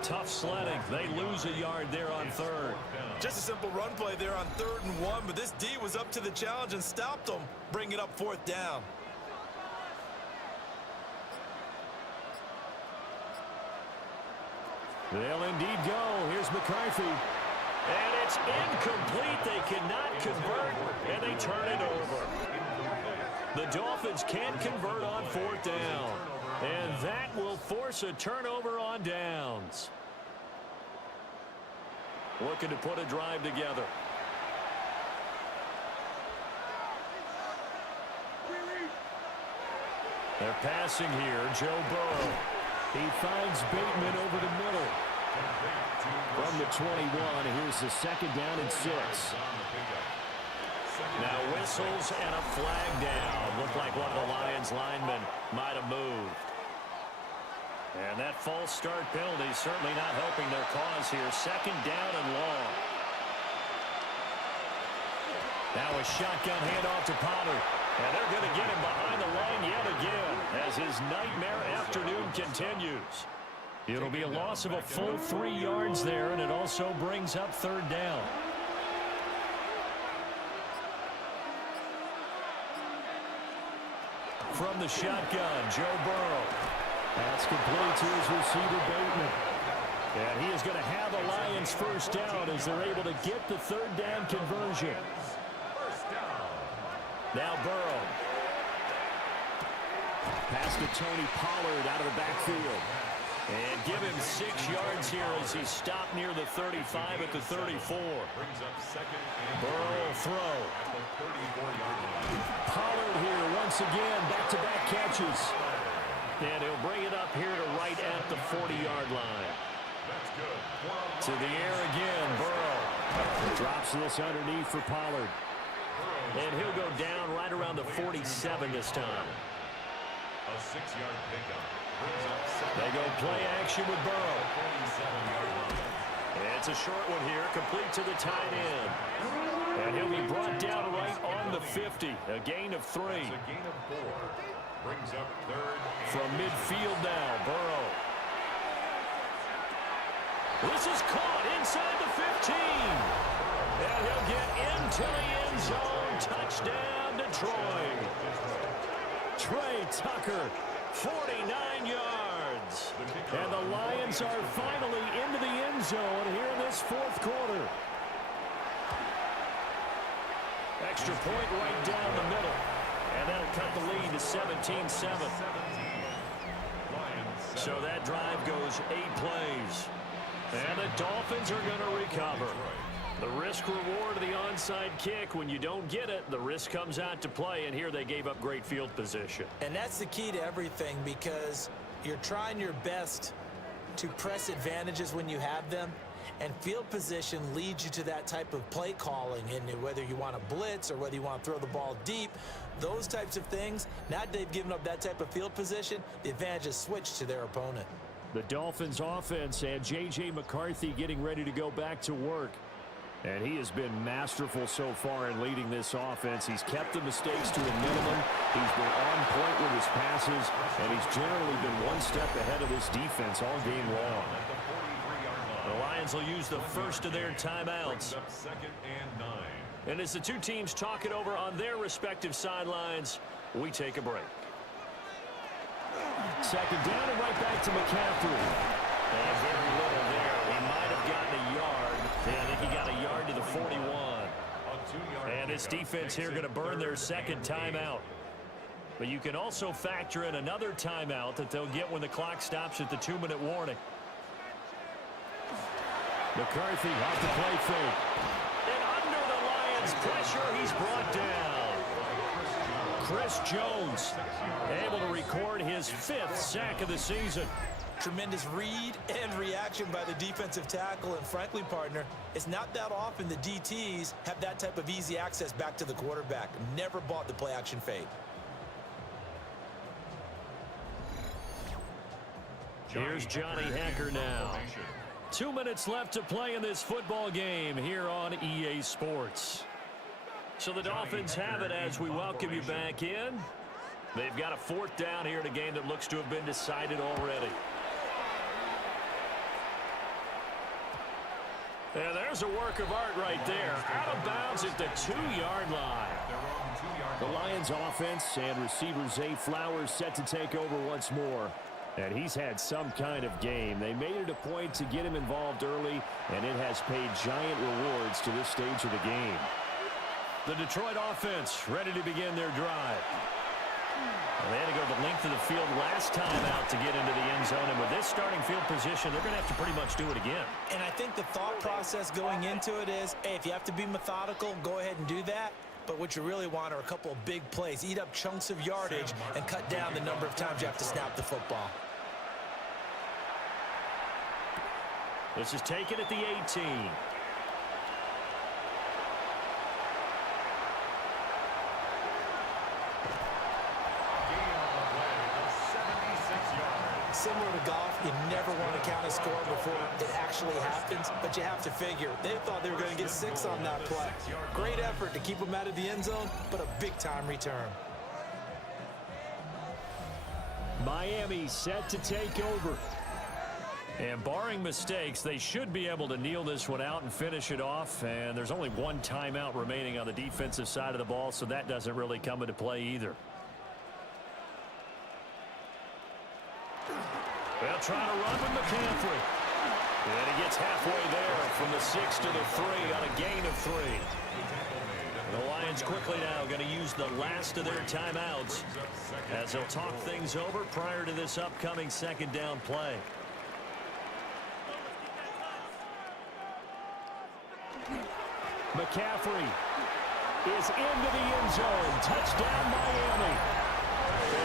Tough sledding. They lose a yard there on third. Just a simple run play there on 3rd and 1, but this D was up to the challenge and stopped them, bringing up 4th down. They'll indeed go. Here's McCarthy. And it's incomplete. They cannot convert, and they turn it over. The Dolphins can't convert on 4th down. And that will force a turnover on downs. Looking to put a drive together. They're passing here. Joe Burrow. He finds Bateman over the middle. From the 21, here's the second down and 6. Now whistles and a flag down. Looked like one of the Lions linemen might have moved. And that false start penalty certainly not helping their cause here. Second down and long. Now a shotgun handoff to Pollard. And they're going to get him behind the line yet again as his nightmare afternoon continues. It'll be a loss of a full 3 yards there, and it also brings up third down. From the shotgun, Joe Burrow. That's complete to his receiver, Bateman. And he is going to have the Lions first down as they're able to get the third down conversion. Now Burrow. Pass to Tony Pollard out of the backfield. And give him 6 yards here as he stopped near the 35 at the 34. Burrow will throw. Pollard here once again, back-to-back catches. And he'll bring it up here to right at the 40-yard line. To the air again, Burrow. Drops this underneath for Pollard. And he'll go down right around the 47 this time. A 6-yard pickup. They go play action with Burrow. It's a short one here, complete to the tight end. And he'll be brought down right on the 50, a gain of 3. A gain of 4. Brings up third. From midfield now, Burrow. This is caught inside the 15. And he'll get into the end zone. Touchdown, Troy. Trey Tucker, 49 yards. And the Lions are finally into the end zone here in this fourth quarter. Extra point right down the middle. And that'll cut the lead to 17-7. So that drive goes 8 plays. And the Dolphins are going to recover. The risk-reward of the onside kick, when you don't get it, the risk comes out to play, and here they gave up great field position. And that's the key to everything, because you're trying your best to press advantages when you have them, and field position leads you to that type of play calling, and whether you want to blitz or whether you want to throw the ball deep, those types of things, now that they've given up that type of field position, the advantage is switched to their opponent. The Dolphins offense and J.J. McCarthy getting ready to go back to work. And he has been masterful so far in leading this offense. He's kept the mistakes to a minimum. He's been on point with his passes, and he's generally been one step ahead of this defense all game long. The Lions will use the first of their timeouts. And as the two teams talk it over on their respective sidelines, we take a break. Second down and right back to McCaffrey. And very little there. He might have gotten a yard. Yeah, I think he got a yard to the 41. And this defense here going to burn their second timeout. But you can also factor in another timeout that they'll get when the clock stops at the 2-minute warning. McCarthy off the play fake. And under the Lions' pressure, he's brought down. Chris Jones able to record his 5th sack of the season. Tremendous read and reaction by the defensive tackle, and frankly, partner, it's not that often the DTs have that type of easy access back to the quarterback. Never bought the play-action fade. Here's Johnny Hecker now. 2 minutes left to play in this football game here on EA Sports. So the Dolphins have it as we welcome you back in. They've got a 4th down here in a game that looks to have been decided already. And there's a work of art right there. Out of bounds at the 2-yard line. The Lions offense and receiver Zay Flowers set to take over once more. And he's had some kind of game. They made it a point to get him involved early, and it has paid giant rewards to this stage of the game. The Detroit offense ready to begin their drive. Well, they had to go the length of the field last time out to get into the end zone, and with this starting field position, they're going to have to pretty much do it again. And I think the thought process going into it is, hey, if you have to be methodical, go ahead and do that. But what you really want are a couple of big plays. Eat up chunks of yardage and cut down the number of times you have to snap the football. This is taken at the 18. Similar to golf, you never want to count a score before it actually happens, but you have to figure they thought they were going to get 6 on that play. Great effort to keep them out of the end zone, but a big-time return. Miami set to take over. And barring mistakes, they should be able to kneel this one out and finish it off. And there's only one timeout remaining on the defensive side of the ball, so that doesn't really come into play either. They'll try to run with McCaffrey. And he gets halfway there from the 6 to the 3 on a gain of 3. The Lions quickly now going to use the last of their timeouts as they'll talk things over prior to this upcoming second down play. McCaffrey is into the end zone. Touchdown, Miami.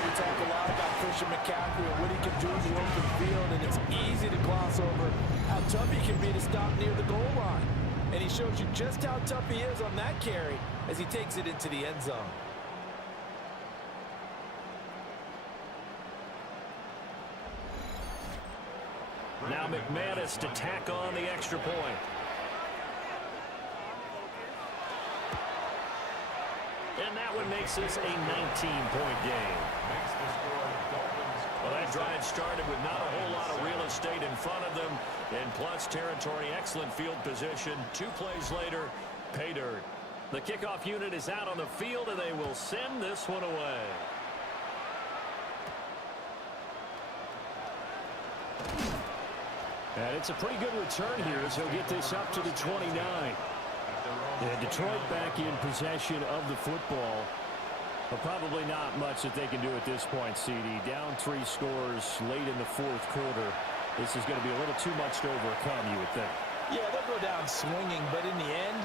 We talk a lot about Christian McCaffrey and what he can do in the open field, and it's easy to gloss over how tough he can be to stop near the goal line. And he shows you just how tough he is on that carry as he takes it into the end zone. Now McManus to tack on the extra point. And that one makes this a 19-point game. Well, that drive started with not a whole lot of real estate in front of them. In plus territory, excellent field position. 2 plays later, pay dirt. The kickoff unit is out on the field, and they will send this one away. And it's a pretty good return here as he'll get this up to the 29. And Detroit back in possession of the football. But probably not much that they can do at this point, CD. Down 3 scores late in the fourth quarter. This is going to be a little too much to overcome, you would think. Yeah, they'll go down swinging, but in the end,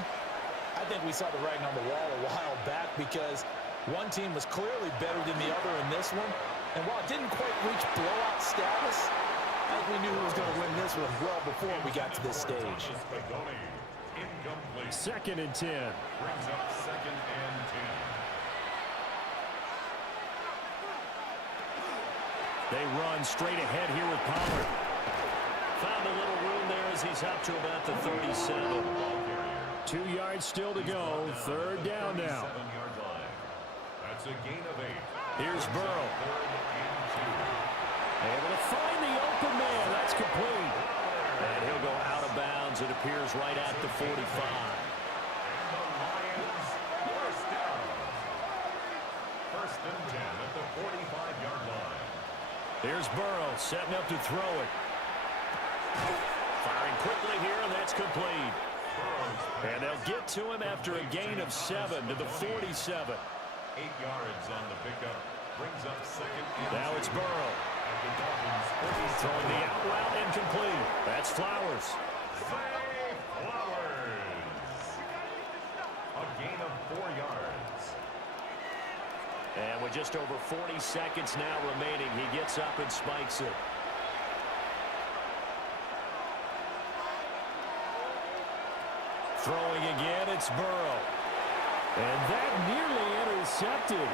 I think we saw the writing on the wall a while back because one team was clearly better than the other in this one. And while it didn't quite reach blowout status, I think we knew who was going to win this one well before we got to this stage. Second and 10. Brings up second and 10. They run straight ahead here with Pollard. Found a little room there as he's up to about the 37. 2 yards still to go. Third down now. That's a gain of 8. Here's Burrow. Able to find the open man. That's complete. And he'll go out of bounds. It appears right at the 45. And the Lions first down. First and 10 at the 45-yard line. Here's Burrow setting up to throw it. Firing quickly here, and that's complete. And they'll get to him after a gain of 7 to the 47. 8 yards on the pickup. Brings up second and Now it's Burrow. Throwing the out route incomplete. That's Flowers. Flowers. A gain of 4 yards. And with just over 40 seconds now remaining, he gets up and spikes it. Throwing again, it's Burrow. And that nearly intercepted.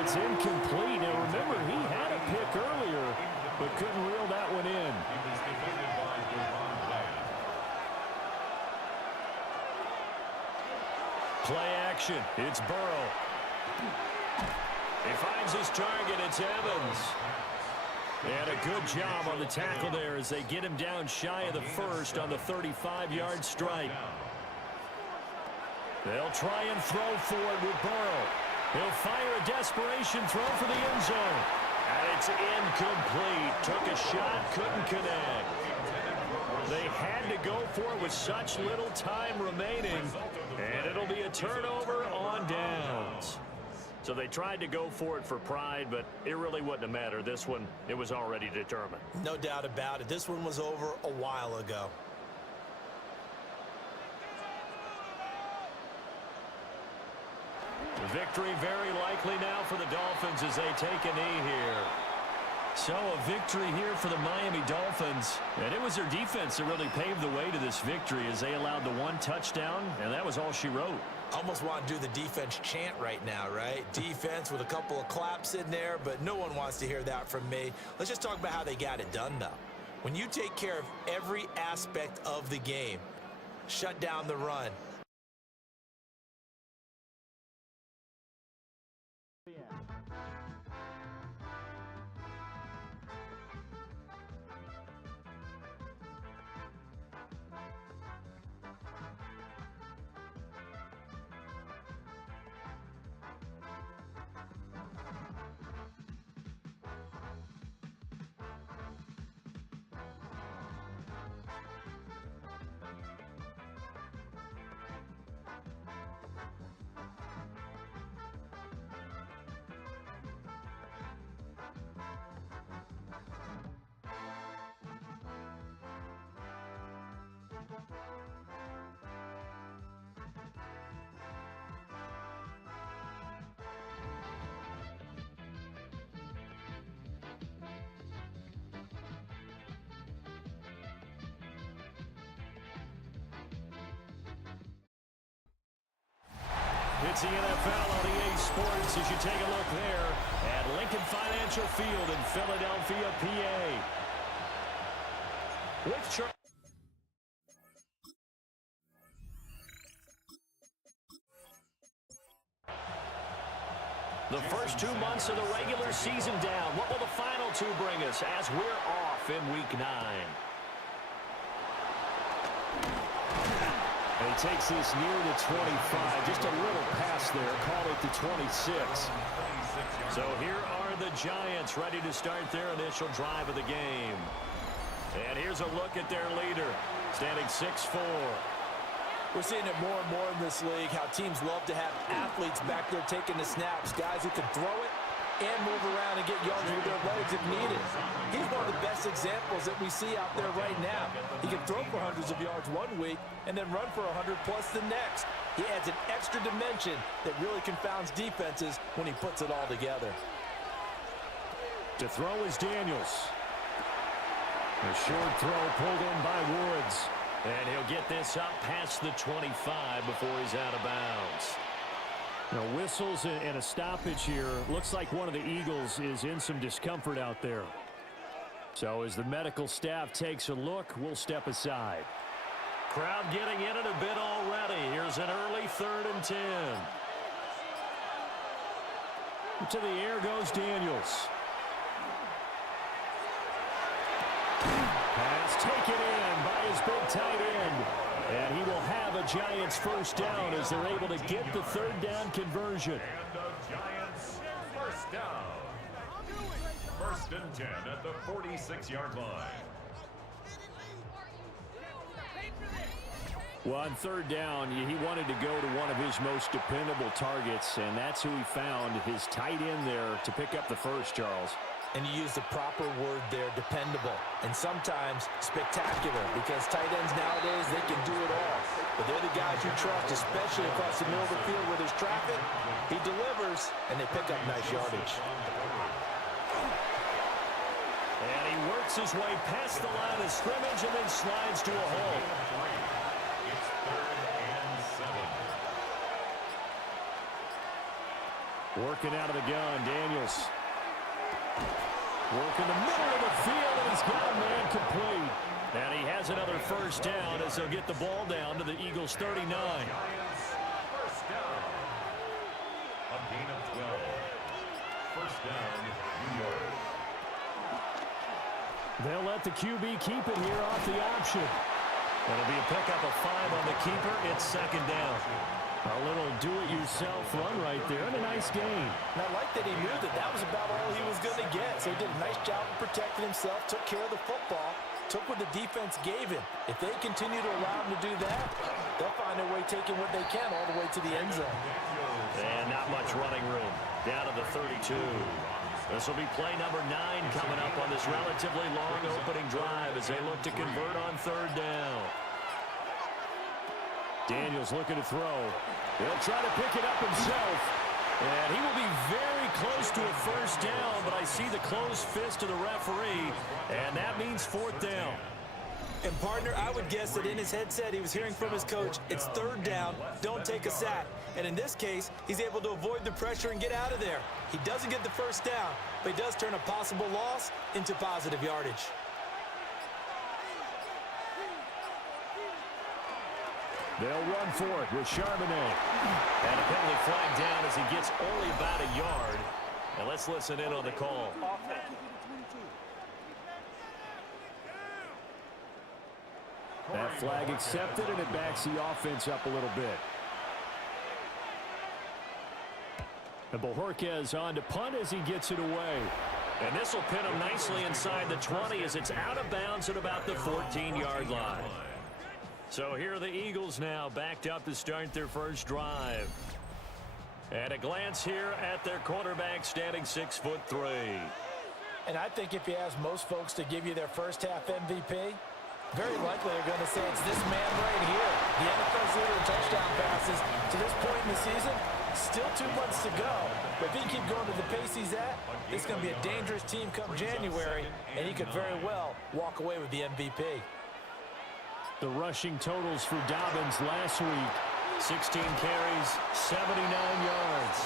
It's incomplete. Now remember, he had a pick earlier, but couldn't reel that one in. He was defeated by Devon Bland. Play action. It's Burrow. He finds his target. It's Evans. And a good job on the tackle there as they get him down shy of the first on the 35-yard strike. They'll try and throw for it with Burrow. He'll fire a desperation throw for the end zone. And it's incomplete. Took a shot, couldn't connect. They had to go for it with such little time remaining. And it'll be a turnover on downs. So they tried to go for it for pride, but it really wouldn't have mattered. This one, it was already determined. No doubt about it. This one was over a while ago. Victory very likely now for the Dolphins as they take a knee here. So a victory here for the Miami Dolphins. And it was their defense that really paved the way to this victory as they allowed the 1 touchdown, and that was all she wrote. Almost want to do the defense chant right now, right? Defense with a couple of claps in there, but no one wants to hear that from me. Let's just talk about how they got it done, though. When you take care of every aspect of the game, shut down the run, It's the NFL on EA Sports as you take a look there at Lincoln Financial Field in Philadelphia, PA. The first 2 months of the regular season down. What will the final 2 bring us as we're off in Week 9? And he takes this near the 25. Just a little pass there. Call it the 26. So here are the Giants ready to start their initial drive of the game. And here's a look at their leader, standing 6'4". We're seeing it more and more in this league, how teams love to have athletes back there taking the snaps, guys who can throw it and move around and get yards with their legs if needed. He's one of the best examples that we see out there right now. He can throw for hundreds of yards one week and then run for 100+ the next. He adds an extra dimension that really confounds defenses when he puts it all together. To throw is Daniels. A short throw pulled in by Woods. And he'll get this up past the 25 before he's out of bounds. Now, whistles and a stoppage here. Looks like one of the Eagles is in some discomfort out there. So as the medical staff takes a look, we'll step aside. Crowd getting in it a bit already. Here's an early 3rd and 10. To the air goes Daniels. Pass taken in by his big tight end. And he will have a Giants first down as they're able to get the 3rd down conversion. And the Giants first down. 1st and 10 at the 46-yard line. Well, on 3rd down, he wanted to go to one of his most dependable targets, and that's who he found, his tight end there, to pick up the first, Charles. And you use the proper word there, dependable, and sometimes spectacular, because tight ends nowadays, they can do it all. But they're the guys you trust, especially across the middle of the field where there's traffic. He delivers, and they pick up nice yardage. And he works his way past the line of scrimmage and then slides to a hole. It's 3rd and 7. Working out of the gun, Daniels. Working the middle of the field, and he's got a man complete. And he has another first down as they'll get the ball down to the Eagles' 39. Giants first down. A gain of 12. First down, New York. They'll let the QB keep it here off the option. It'll be a pickup of 5 on the keeper. It's 2nd down. A little do-it-yourself run right there, and a nice gain. And I like that he knew that that was about all he was going to get. So he did a nice job of protecting himself, took care of the football, took what the defense gave him. If they continue to allow him to do that, they'll find a way taking what they can all the way to the end zone. And not much running room. Down to the 32. This will be play number 9 coming up on this relatively long opening drive as they look to convert on 3rd down. Daniels looking to throw. He'll try to pick it up himself. And he will be very close to a first down, but I see the closed fist of the referee, and that means 4th down. And, partner, I would guess that in his headset he was hearing from his coach, it's 3rd down, don't take a sack. And in this case, he's able to avoid the pressure and get out of there. He doesn't get the first down, but he does turn a possible loss into positive yardage. They'll run for it with Charbonnet. And a penalty flag down as he gets only about a yard. And let's listen in on the call. That flag accepted, and it backs the offense up a little bit. And Bojorquez on to punt as he gets it away. And this will pin him nicely inside the 20 as it's out of bounds at about the 14-yard line. So here are the Eagles now, backed up to start their first drive. And a glance here at their quarterback, standing 6'3". And I think if you ask most folks to give you their first half MVP, very likely they're going to say it's this man right here. The NFL's leader in touchdown passes to this point in the season. Still 2 months to go. But if he keeps going to the pace he's at, it's going to be a dangerous team come January, and he could very well walk away with the MVP. The rushing totals for Dobbins last week. 16 carries, 79 yards.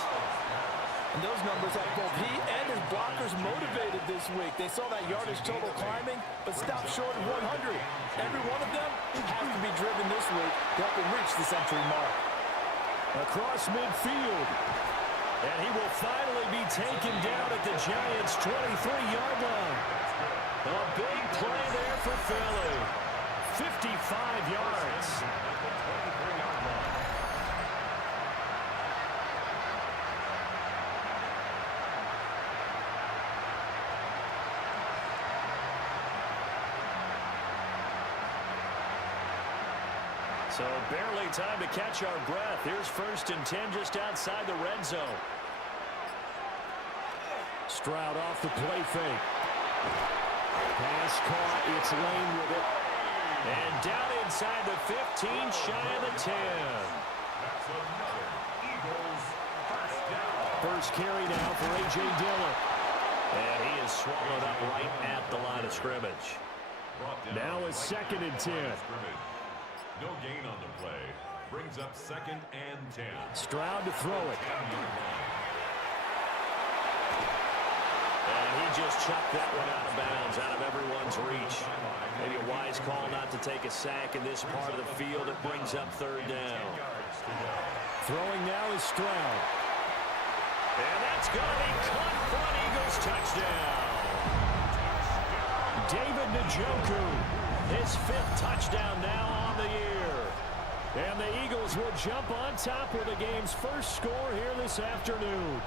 And those numbers have both he and his blockers motivated this week. They saw that yardage total climbing, but stopped short of 100. Every one of them has to be driven this week to help him reach the century mark. Across midfield. And he will finally be taken down at the Giants' 23-yard line. A big play there for Philly. 55 yards. So barely time to catch our breath. Here's 1st and 10 just outside the red zone. Stroud off the play fake. Pass caught. It's Lane with it. And down inside the 15, shy of the 10. That's another Eagles first down. First carry now for A.J. Dillon. And he is swallowed up right at the line of scrimmage. Now it's 2nd and 10. No gain on the play. Brings up 2nd and 10. Stroud to throw it. And he just chucked that one out of bounds, out of everyone's reach. Maybe a wise call not to take a sack in this part of the field. It brings up 3rd down. Throwing now is Stroud. And that's going to be caught for an Eagles touchdown. David Njoku, his 5th touchdown now on the year. And the Eagles will jump on top with the game's first score here this afternoon.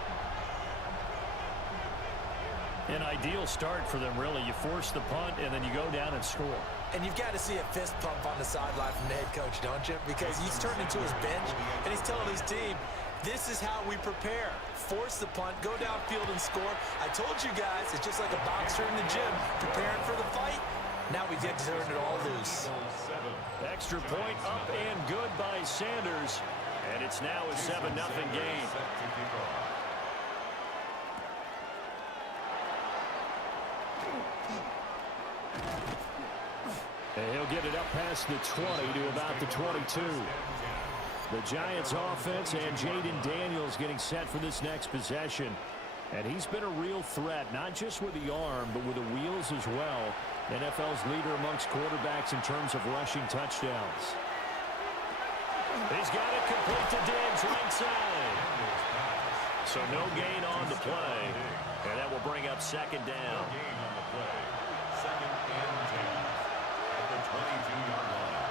An ideal start for them, really. You force the punt, and then you go down and score. And you've got to see a fist pump on the sideline from the head coach, don't you? Because he's turned into his bench, and he's telling his team, this is how we prepare. Force the punt, go downfield and score. I told you guys, it's just like a boxer in the gym, preparing for the fight. Now we get to turn it all loose. Extra point up and good by Sanders. And it's now a 7-0 game. And he'll get it up past the 20 to about the 22. The Giants offense and Jaden Daniels getting set for this next possession. And he's been a real threat, not just with the arm, but with the wheels as well. NFL's leader amongst quarterbacks in terms of rushing touchdowns. He's got it complete to Diggs right side. So no gain on the play. And that will bring up 2nd down. No gain on the play. 2nd and 10 at the 22-yard line.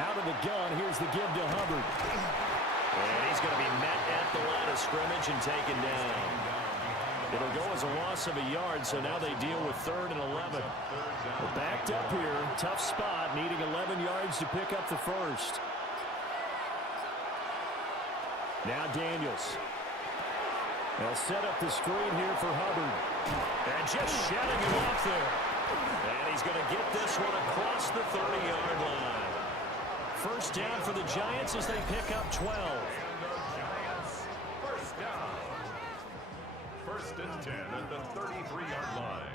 Out of the gun, here's the give to Hubbard. And he's going to be met at the line of scrimmage and taken down. It'll go as a loss of a yard, so now they deal with 3rd and 11. We're backed up here, tough spot, needing 11 yards to pick up the first. Now Daniels. They'll set up the screen here for Hubbard. And just shedding him off there. And he's going to get this one across the 30-yard line. First down for the Giants as they pick up 12. Giants first down. 1st and 10 at the 33-yard line.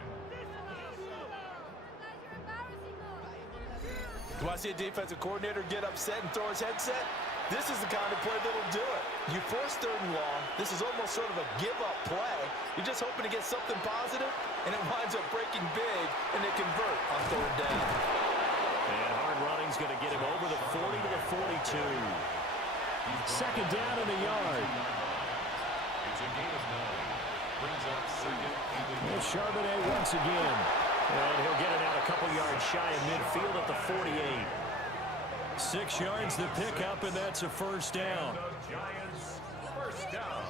You want to see a defensive coordinator get upset and throw his headset? This is the kind of play that'll do it. You force 3rd and long. This is almost sort of a give-up play. You're just hoping to get something positive, and it winds up breaking big, and they convert on 3rd down. And hard running's going to get him over the 40 to the 42. 2nd down in the yard. It's a gain of 9. Brings up 2nd and 8. There's Charbonnet once again. And he'll get it out a couple yards shy of midfield at the 48. 6 yards to pick up, and that's a first down. The Giants first down.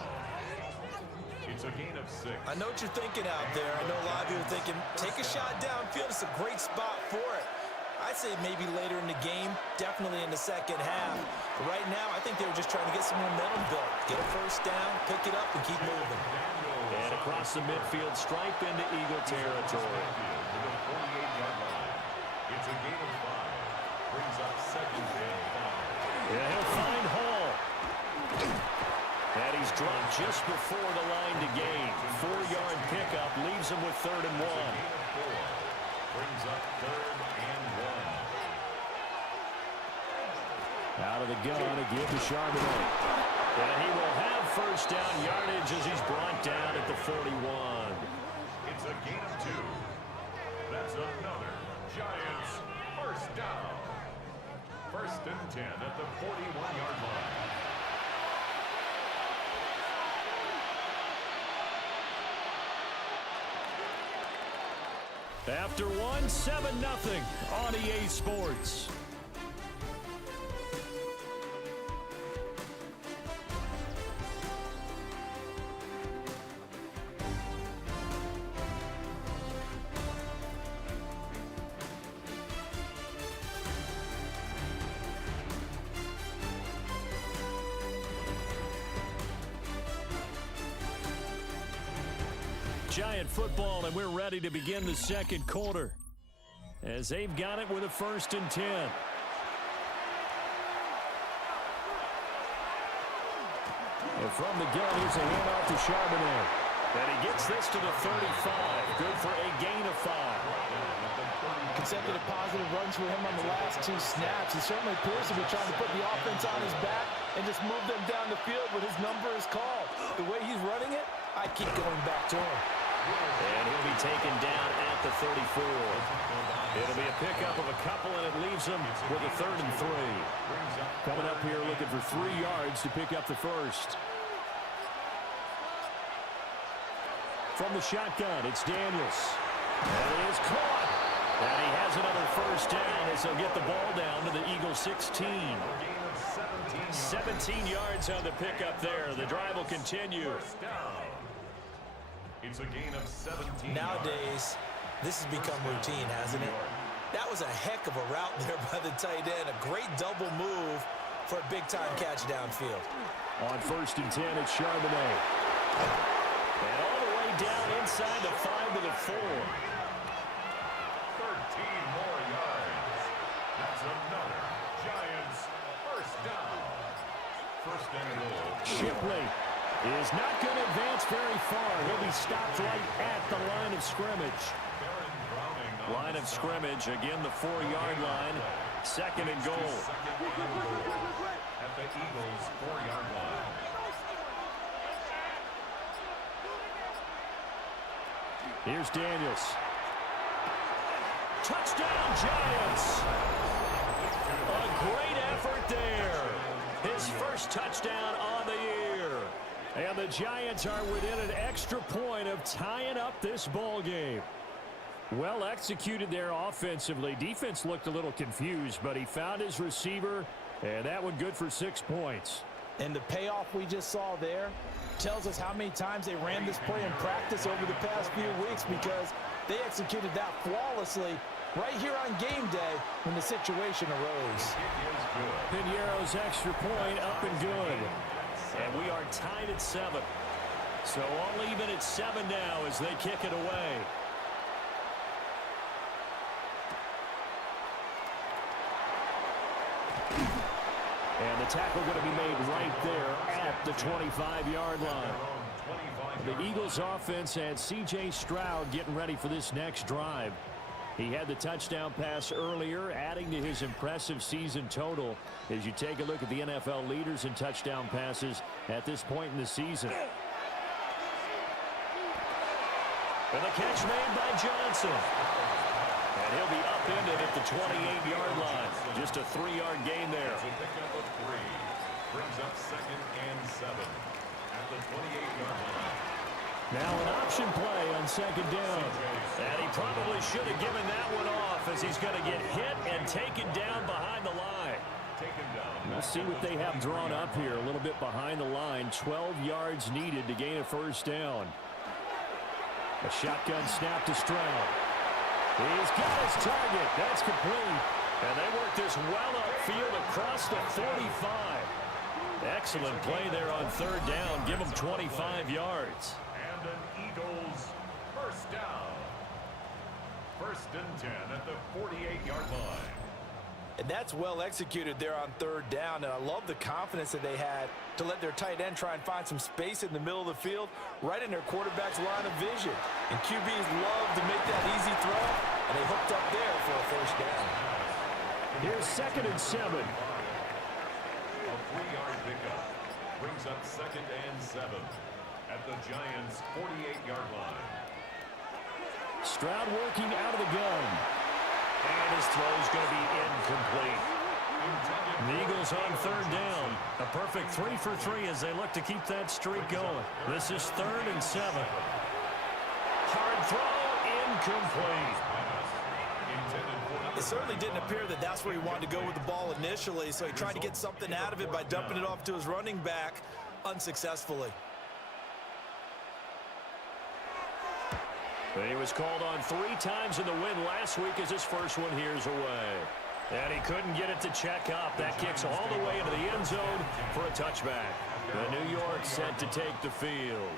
It's a gain of 6. I know what you're thinking out there. I know a lot of you are thinking, take a shot downfield. It's a great spot for it. I'd say maybe later in the game, definitely in the 2nd half. But right now, I think they were just trying to get some momentum built. Get a first down, pick it up, and keep moving. And across the midfield, stripe into Eagle territory. To the 48-yard line. It's a gain of 5. Brings up 2nd and 5. Yeah, he'll find Hall. And he's dropped just before the line to gain. 4-yard pickup leaves him with 3rd and 1. Brings up 3rd and 1. Out of the gun, a give to Charbonnet. And he will have first down yardage as he's brought down at the 41. It's a gain of 2. That's another Giants first down. 1st and 10 at the 41-yard line. After one, 7-0 on EA Sports. Giant football, and we're ready to begin the second quarter as they've got it with a 1st and 10. And from the gun, here's a handoff to Charbonnet. And he gets this to the 35. Good for a gain of 5. Consecutive positive runs for him on the last 2 snaps. He certainly appears to be trying to put the offense on his back and just move them down the field when his number is called. The way he's running it, I keep going back to him. And he'll be taken down at the 34. It'll be a pickup of a couple, and it leaves him with a 3rd and 3. Coming up here looking for 3 yards to pick up the first. From the shotgun, it's Daniels. And it is caught. And he has another 1st down as he'll get the ball down to the Eagles 16. 17 yards on the pickup there. The drive will continue. It's a gain of 17. Nowadays, this has become routine, hasn't it? That was a heck of a route there by the tight end. A great double move for a big-time catch downfield. On 1st and 10, it's Charbonnet. And all the way down inside the 5 to the 4. 13 more yards. That's another Giants 1st down. 1st and goal. Shipley is not going to advance very far. He'll be stopped right at the line of scrimmage. Line of scrimmage, again the 4-yard line. 2nd and goal. At the Eagles 4-yard line. Here's Daniels. Touchdown, Giants! A great effort there. His 1st touchdown on the year. And the Giants are within an extra point of tying up this ball game. Well executed there offensively. Defense looked a little confused, but he found his receiver, and that one good for 6 points. And the payoff we just saw there tells us how many times they ran this play in practice over the past few weeks, because they executed that flawlessly right here on game day when the situation arose. Piñeiro's extra point up and good. And we are tied at 7. So all even at 7 now as they kick it away. And the tackle going to be made right there at the 25-yard line. The Eagles offense had C.J. Stroud getting ready for this next drive. He had the touchdown pass earlier, adding to his impressive season total as you take a look at the NFL leaders in touchdown passes at this point in the season. And the catch made by Johnson. And he'll be upended at the 28-yard line. Just a 3-yard gain there. It's a pickup of 3. Brings up 2nd and 7 at the 28-yard line. Now an option play on 2nd down. And he probably should have given that one off as he's going to get hit and taken down behind the line. We'll see what they have drawn up here a little bit behind the line. 12 yards needed to gain a 1st down. A shotgun snap to Stroud. He's got his target. That's complete. And they work this well upfield across the 45. Excellent play there on 3rd down. Give them 25 yards. And an Eagles 1st down. 1st and 10 at the 48-yard line. And that's well executed there on 3rd down. And I love the confidence that they had to let their tight end try and find some space in the middle of the field, right in their quarterback's line of vision. And QBs love to make that easy throw, and they hooked up there for a 1st down. Here's 2nd and 7. A 3-yard pickup brings up 2nd and 7 at the Giants' 48-yard line. Stroud working out of the gun. And his throw is going to be incomplete. The Eagles on 3rd down. A perfect 3 for 3 as they look to keep that streak going. This is 3rd and 7. Hard throw, incomplete. It certainly didn't appear that that's where he wanted to go with the ball initially, so he tried to get something out of it by dumping it off to his running back unsuccessfully. He was called on 3 times in the win last week as his first one here's away. And he couldn't get it to check up. That kicks all the way into the end zone for a touchback. The New York set to take the field.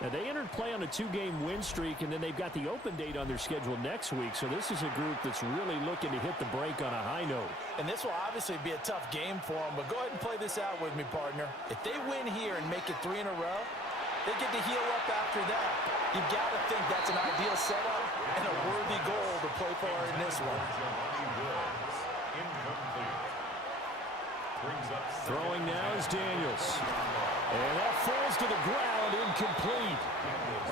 Now, they entered play on a 2-game win streak, and then they've got the open date on their schedule next week. So this is a group that's really looking to hit the break on a high note. And this will obviously be a tough game for them, but go ahead and play this out with me, partner. If they win here and make it 3 in a row, they get to heal up after that. You've got to think that's an ideal setup and a worthy goal to play for in this one. Throwing now is Daniels. And that falls to the ground, incomplete.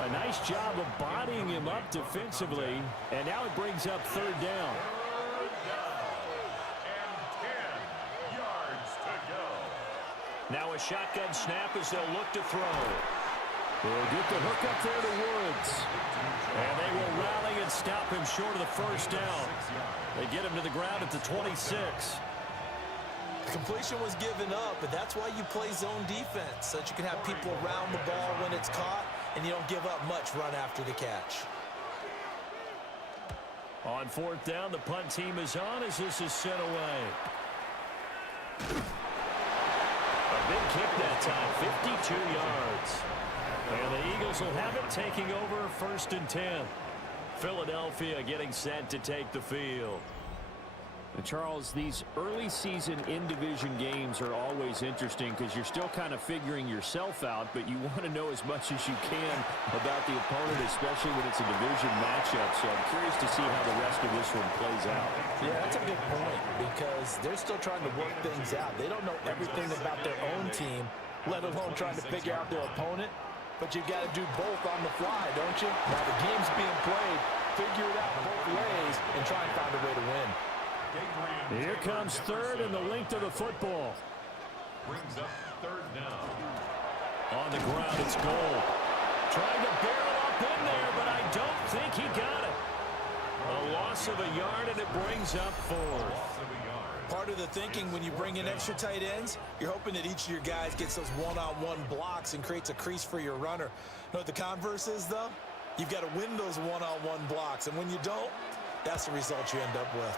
A nice job of bodying him up defensively. And now it brings up 3rd down. And 10 yards to go. Now a shotgun snap as they'll look to throw. They'll get the hook up there to Woods. And they will rally and stop him short of the 1st down. They get him to the ground at the 26. Completion was given up, but that's why you play zone defense, so that you can have people around the ball when it's caught, and you don't give up much run after the catch. On 4th down, the punt team is on as this is sent away. A big kick that time, 52 yards. And the Eagles will have it, taking over 1st and 10. Philadelphia getting set to take the field. And Charles, these early season in-division games are always interesting because you're still kind of figuring yourself out, but you want to know as much as you can about the opponent, especially when it's a division matchup. So I'm curious to see how the rest of this one plays out. Yeah, that's a good point because they're still trying to work things out. They don't know everything about their own team, let alone trying to figure out their opponent. But you've got to do both on the fly, don't you? While the game's being played, figure it out both ways and try and find a way to win. Here comes 3rd and the length of the football. Brings up 3rd down. On the ground, it's Gold. Trying to barrel up in there, but I don't think he got it. A loss of a yard, and it brings up 4th. Part of the thinking when you bring in extra tight ends, you're hoping that each of your guys gets those one-on-one blocks and creates a crease for your runner. You know what the converse is, though? You've got to win those one-on-one blocks, and when you don't, that's the result you end up with.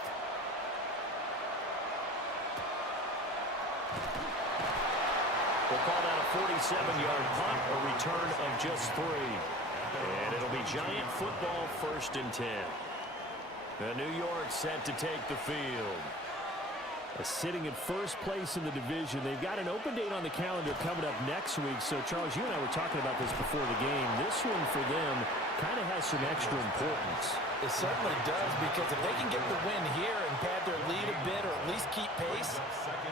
We'll call that a 47-yard punt, a return of just 3. And it'll be Giant football 1st and 10. The New York set to take the field. Sitting in 1st place in the division. They've got an open date on the calendar coming up next week. So, Charles, you and I were talking about this before the game. This one for them kind of has some extra importance. It certainly does, because if they can get the win here and pad their lead a bit or at least keep pace,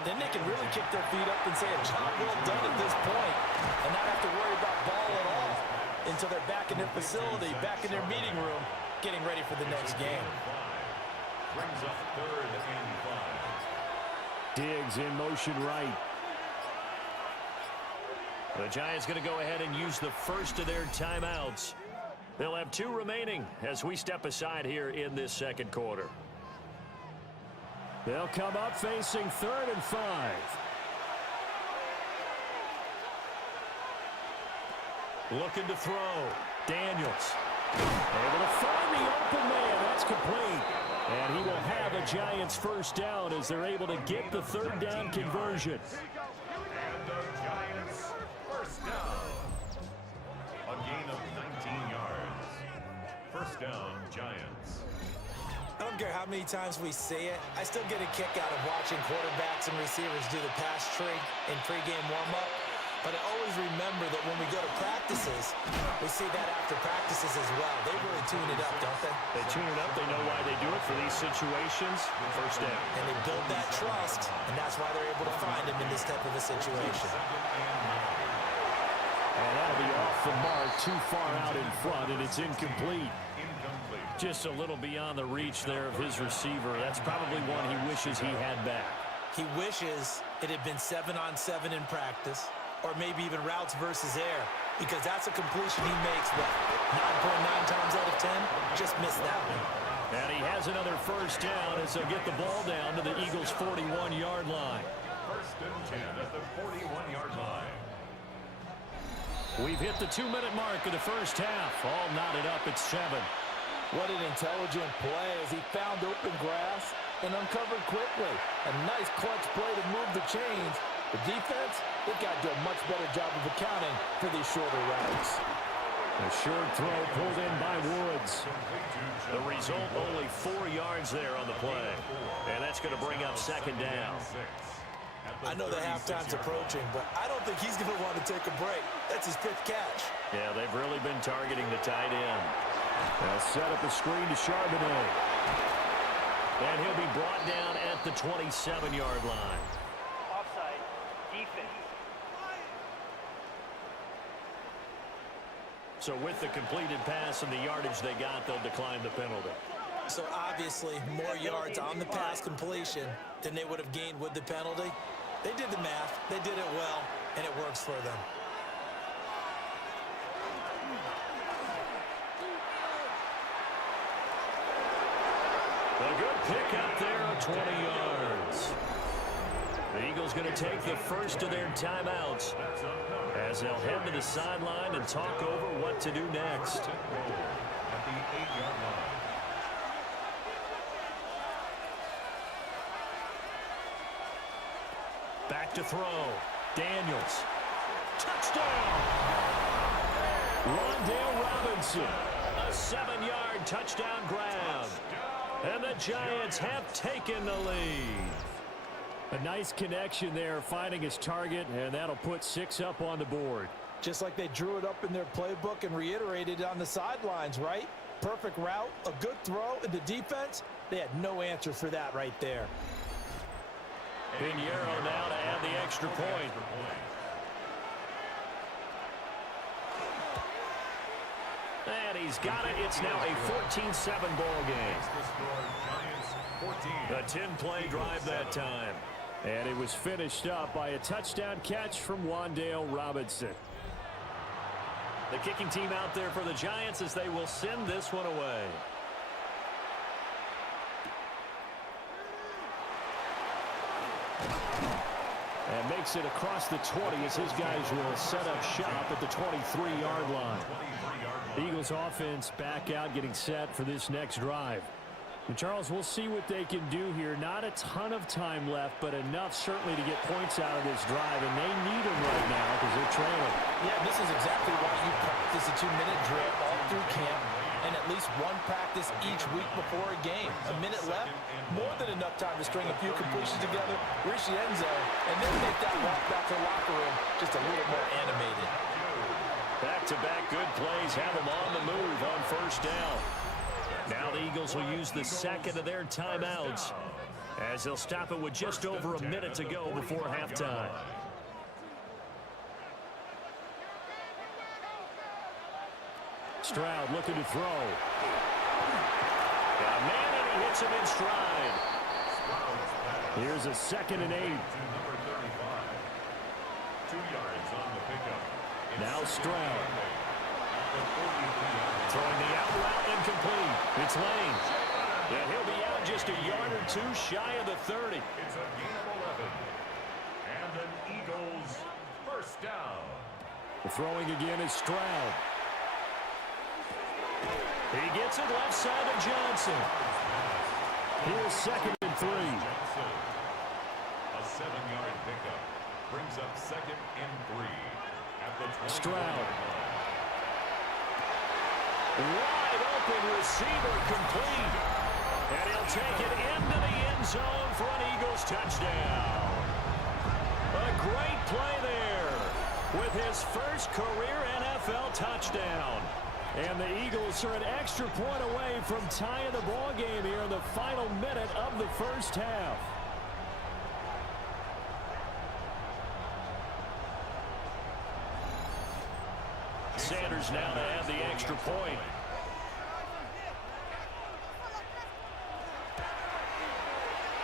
then they can really kick their feet up and say a job well done at this point and not have to worry about ball at all until they're back in their facility, back in their meeting room, getting ready for the next game. Brings up 3rd and 5. Diggs in motion right. The Giants going to go ahead and use the first of their timeouts. They'll have 2 remaining as we step aside here in this 2nd quarter. They'll come up facing 3rd and 5. Looking to throw. Daniels. Able to find the open man. That's complete. And he will have a Giants 1st down as they're able to get the 3rd down conversion. And the Giants 1st down. A gain of 19 yards. 1st down, Giants. I don't care how many times we say it, I still get a kick out of watching quarterbacks and receivers do the pass tree in pregame warm-up. But I always remember that when we go to practices, we see that after practices as well. They really tune it up, don't they? They tune it up. They know why they do it for these situations. 1st down. And they build that trust, and that's why they're able to find him in this type of a situation. And that'll be off the mark, too far out in front, and it's incomplete. Just a little beyond the reach there of his receiver. That's probably one he wishes he had back. He wishes it had been 7-on-7 in practice, or maybe even routes versus air, because that's a completion he makes, what, 9.9 times out of 10? Just missed that one. And he has another first down as they'll get the ball down to the Eagles' 41-yard line. First and 10 at the 41-yard line. We've hit the 2-minute mark of the first half. All knotted up at 7. What an intelligent play as he found open grass and uncovered quickly. A nice clutch play to move the chains. The defense, they've got to do a much better job of accounting for these shorter routes. A short throw pulled in by Woods. The result, only 4 yards there on the play. And that's going to bring up second down. I know the halftime's approaching, but I don't think he's going to want to take a break. That's his 5th catch. Yeah, they've really been targeting the tight end. They'll set up a screen to Charbonnet. And he'll be brought down at the 27-yard line. Offside. Defense. So with the completed pass and the yardage they got, they'll decline the penalty. So obviously, more yards on the pass completion than they would have gained with the penalty. They did the math. They did it well, and it works for them. A good pick up there of 20 yards. The Eagles going to take the first of their timeouts as they'll head to the sideline and talk over what to do next. At the 8-yard line. Back to throw. Daniels. Touchdown! Rondale Robinson. A 7-yard touchdown grab. And the Giants have taken the lead. A nice connection there, finding his target, and that'll put 6 up on the board. Just like they drew it up in their playbook and reiterated it on the sidelines, right? Perfect route, a good throw, and the defense, they had no answer for that right there. Pinheiro now to add the extra point. And he's got it. It's now a 14-7 ball game. A 10-play drive that time. And it was finished up by a touchdown catch from Rondale Robinson. The kicking team out there for the Giants as they will send this one away. And makes it across the 20 as his guys will set up shop at the 23-yard line. The Eagles offense back out getting set for this next drive. And Charles, we'll see what they can do here. Not a ton of time left, but enough certainly to get points out of this drive, and they need them right now because they're trailing. Yeah, this is exactly why you practice a 2-minute drill all through camp and at least one practice each week before a game. A minute left, more than enough time to string a few completions together, reach the end zone, and then make that walk back to the locker room just a little more animated. Back-to-back good plays have them on the move on first down. Now the Eagles will use the second of their timeouts as they'll stop it with just over a minute to go before halftime. Stroud looking to throw. Got a man and he hits him in stride. Here's a 2nd and 8. 2 yards on the pickup. Now Stroud. Throwing the out route incomplete. It's Lane. And he'll be out just a yard or two shy of the 30. It's a gain of 11. And an Eagles first down. The throwing again is Stroud. He gets it left side of Johnson. Here's 2nd and 3. A 7-yard pickup brings up 2nd and 3 at the 20. Stroud. Wide open receiver complete. And he'll take it into the end zone for an Eagles touchdown. A great play there with his first career NFL touchdown. And the Eagles are an extra point away from tying the ball game here in the final minute of the first half. Sanders now to add the extra point.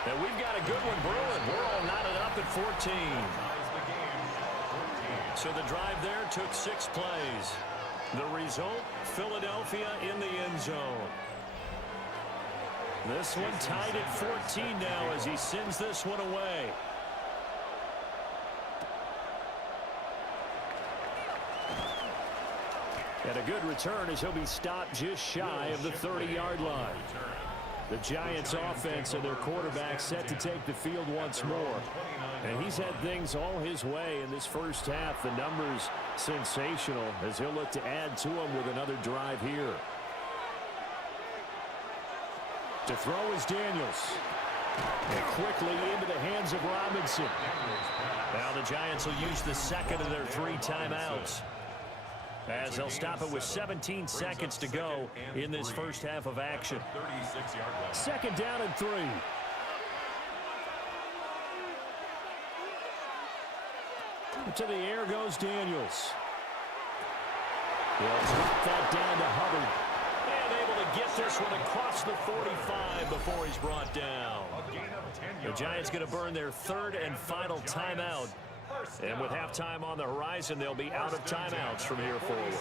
And we've got a good one brewing. We're all knotted up at 14. So the drive there took 6 plays. The result, Philadelphia in the end zone. This one tied at 14 now as he sends this one away. And a good return as he'll be stopped just shy of the 30-yard line. The Giants offense and their quarterback set to take the field once more. And he's had things all his way in this first half. The numbers sensational as he'll look to add to them with another drive here. To throw is Daniels. And quickly into the hands of Robinson. Now the Giants will use the second of their 3 timeouts, as they'll stop it with 17 seconds to go in this first half of action. Second down and 3. To the air goes Daniels. He'll drop that down to Hubbard. And able to get this one across the 45 before he's brought down. The Giants going to burn their 3rd and final timeout. And with halftime on the horizon, they'll be out of timeouts from here forward.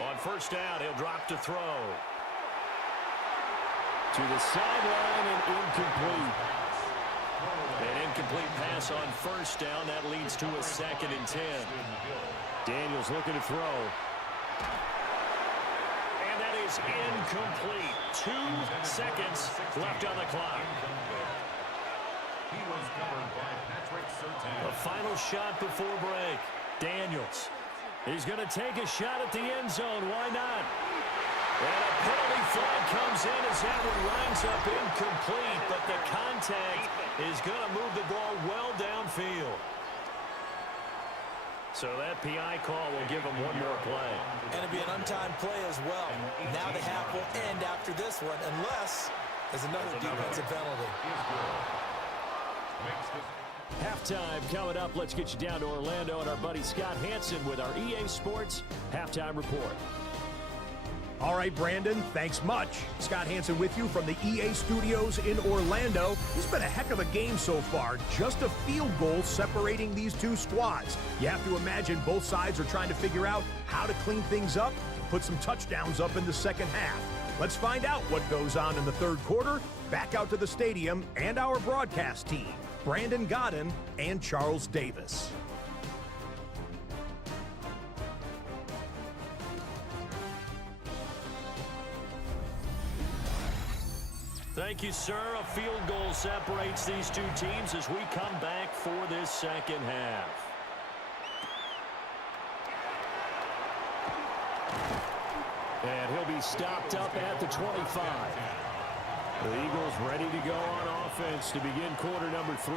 On first down, he'll drop to throw. To the sideline and incomplete. An incomplete pass on first down. That leads to a 2nd and 10. Daniels looking to throw. And that is incomplete. 2 seconds left on the clock. A final shot before break. Daniels. He's going to take a shot at the end zone. Why not? And a penalty flag comes in as that one winds up incomplete, but the contact is going to move the ball well downfield. So that PI call will give him one more play. And it'll be an untimed play as well. Now the half will end after this one, unless there's another defensive penalty. Halftime coming up. Let's get you down to Orlando and our buddy Scott Hanson with our EA Sports Halftime Report. All right, Brandon, thanks much. Scott Hanson with you from the EA Studios in Orlando. It's been a heck of a game so far. Just a field goal separating these two squads. You have to imagine both sides are trying to figure out how to clean things up, put some touchdowns up in the second half. Let's find out what goes on in the third quarter. Back out to the stadium and our broadcast team, Brandon Godden and Charles Davis. Thank you, sir. A field goal separates these two teams as we come back for this second half. And he'll be stopped up at the 25. The Eagles ready to go on offense to begin quarter number 3.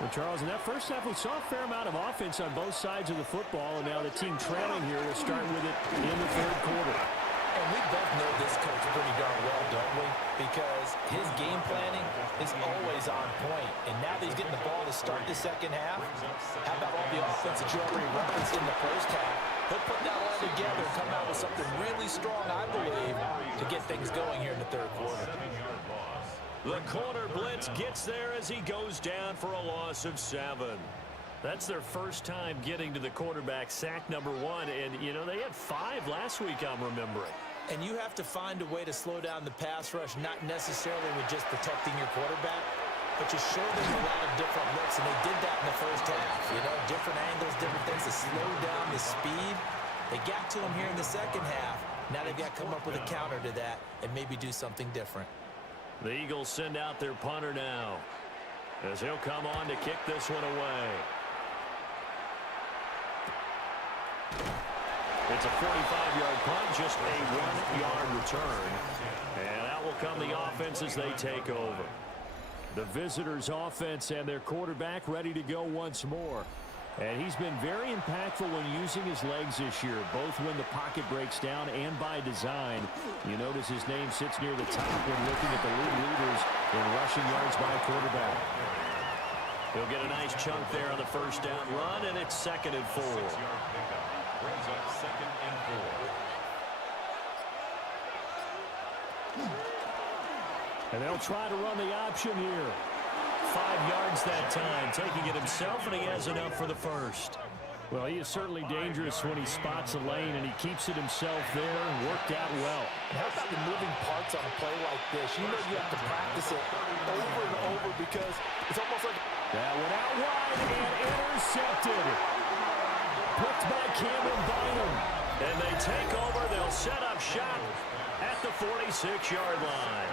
Well, Charles, in that first half, we saw a fair amount of offense on both sides of the football, and now the team trailing here will start with it in the third quarter. And we both know this coach pretty darn well, don't we? Because his game planning is always on point. And now that he's getting the ball to start the second half, how about all the offense that you already referenced in the first half? He'll put that all together and come out with something really strong, I believe, to get things going here in the third quarter. The corner blitz gets there as he goes down for a loss of 7. That's their first time getting to the quarterback, sack number 1. And, you know, they had 5 last week, I'm remembering. And you have to find a way to slow down the pass rush, not necessarily with just protecting your quarterback, but you show them a lot of different looks, and they did that in the first half. You know, different angles, different things to slow down the speed. They got to him here in the second half. Now they've got to come up with a counter to that and maybe do something different. The Eagles send out their punter now, as he'll come on to kick this one away. It's a 45-yard punt, just a 1-yard return. And out will come the offense as they take over. The visitors' offense and their quarterback ready to go once more. And he's been very impactful when using his legs this year, both when the pocket breaks down and by design. You notice his name sits near the top when looking at the league leaders in rushing yards by quarterback. He'll get a nice chunk there on the first down run, and it's 2nd and 4. Brings up 2nd and 4. And they'll try to run the option here. 5 yards that time, taking it himself, and he has enough for the first. Well, he is certainly dangerous when he spots a lane, and he keeps it himself there and worked out well. And how about the moving parts on a play like this? You know you have to practice it over and over because it's almost like... That went out wide and intercepted. Picked by Cameron Bynum. And they take over. They'll set up shop at the 46-yard line.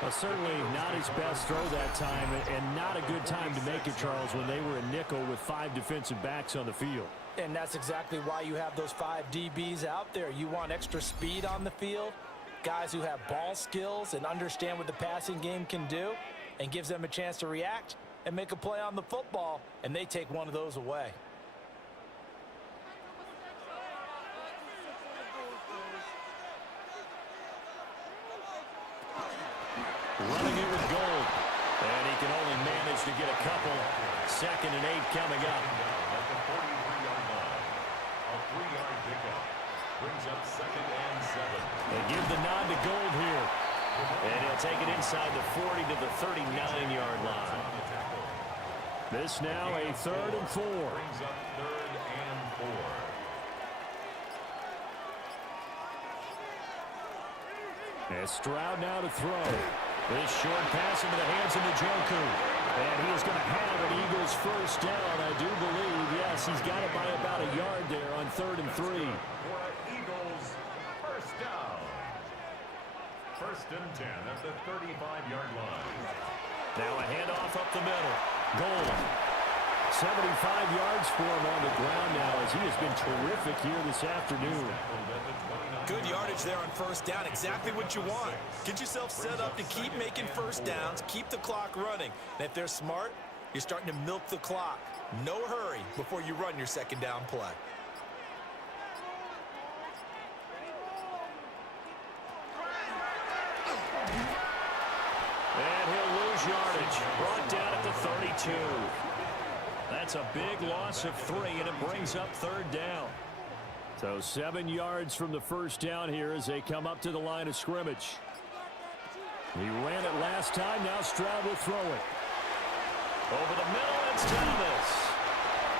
Well, certainly not his best throw that time, and not a good time to make it, Charles, when they were a nickel with 5 defensive backs on the field. And that's exactly why you have those 5 DBs out there. You want extra speed on the field, guys who have ball skills and understand what the passing game can do, and gives them a chance to react and make a play on the football, and they take one of those away. Running it with Gold. And he can only manage to get a couple. 2nd and 8 coming up. At the 43-yard line. A 3-yard pickup. Brings up 2nd and 7. They give the nod to Gold here. And he'll take it inside the 40 to the 39-yard line. This now a 3rd and 4. Brings up 3rd and 4. As Stroud now to throw. This short pass into the hands of Njoku. And he is going to have an Eagles first down, I do believe. Yes, he's got it by about a yard there on 3rd and 3. For an Eagles first down. 1st and 10 at the 35-yard line. Now a handoff up the middle. Gold. 75 yards for him on the ground now, as he has been terrific here this afternoon. Good yardage there on 1st down, exactly what you want. Get yourself set up to keep making 1st downs, keep the clock running. And if they're smart, you're starting to milk the clock. No hurry before you run your 2nd down play. And he'll lose yardage. Brought down at the 32. That's a big loss of 3, and it brings up 3rd down. So 7 yards from the first down here as they come up to the line of scrimmage. He ran it last time. Now Stroud will throw it. Over the middle, it's Thomas.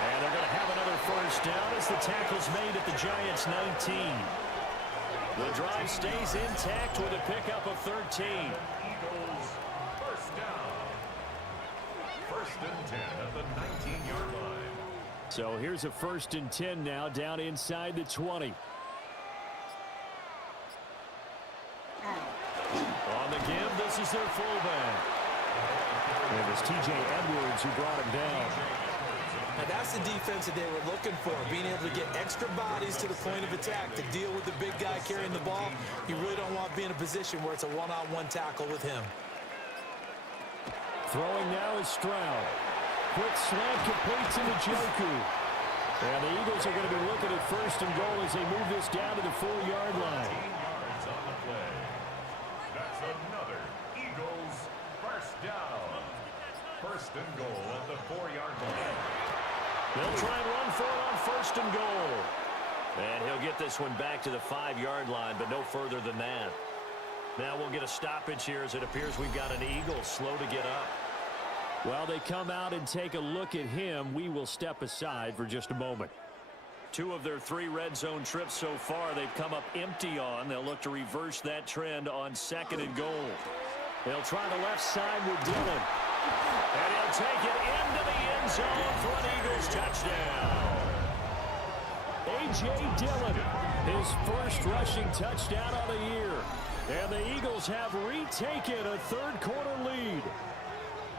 And they're going to have another first down as the tackle's made at the Giants' 19. The drive stays intact with a pickup of 13. Eagles first down. 1st and 10 at the 19-yard line. So here's a 1st and 10 now, down inside the 20. On the give, this is their fullback. And it was T.J. Edwards who brought him down. Now that's the defense that they were looking for, being able to get extra bodies to the point of attack to deal with the big guy carrying the ball. You really don't want to be in a position where it's a one-on-one tackle with him. Throwing now is Stroud. Quick slant completes into Njoku. And the Eagles are going to be looking at 1st and goal as they move this down to the 4-yard line. 18 yards on the play. That's another Eagles first down. 1st and goal at the 4-yard line. They'll try and run for it on 1st and goal. And he'll get this one back to the 5-yard line, but no further than that. Now we'll get a stoppage here as it appears we've got an Eagle slow to get up. Well, they come out and take a look at him. We will step aside for just a moment. 2 of their 3 red zone trips so far they've come up empty on. They'll look to reverse that trend on 2nd and goal. They'll try the left side with Dillon. And he'll take it into the end zone for an Eagles touchdown. A.J. Dillon, his first rushing touchdown of the year. And the Eagles have retaken a 3rd quarter lead.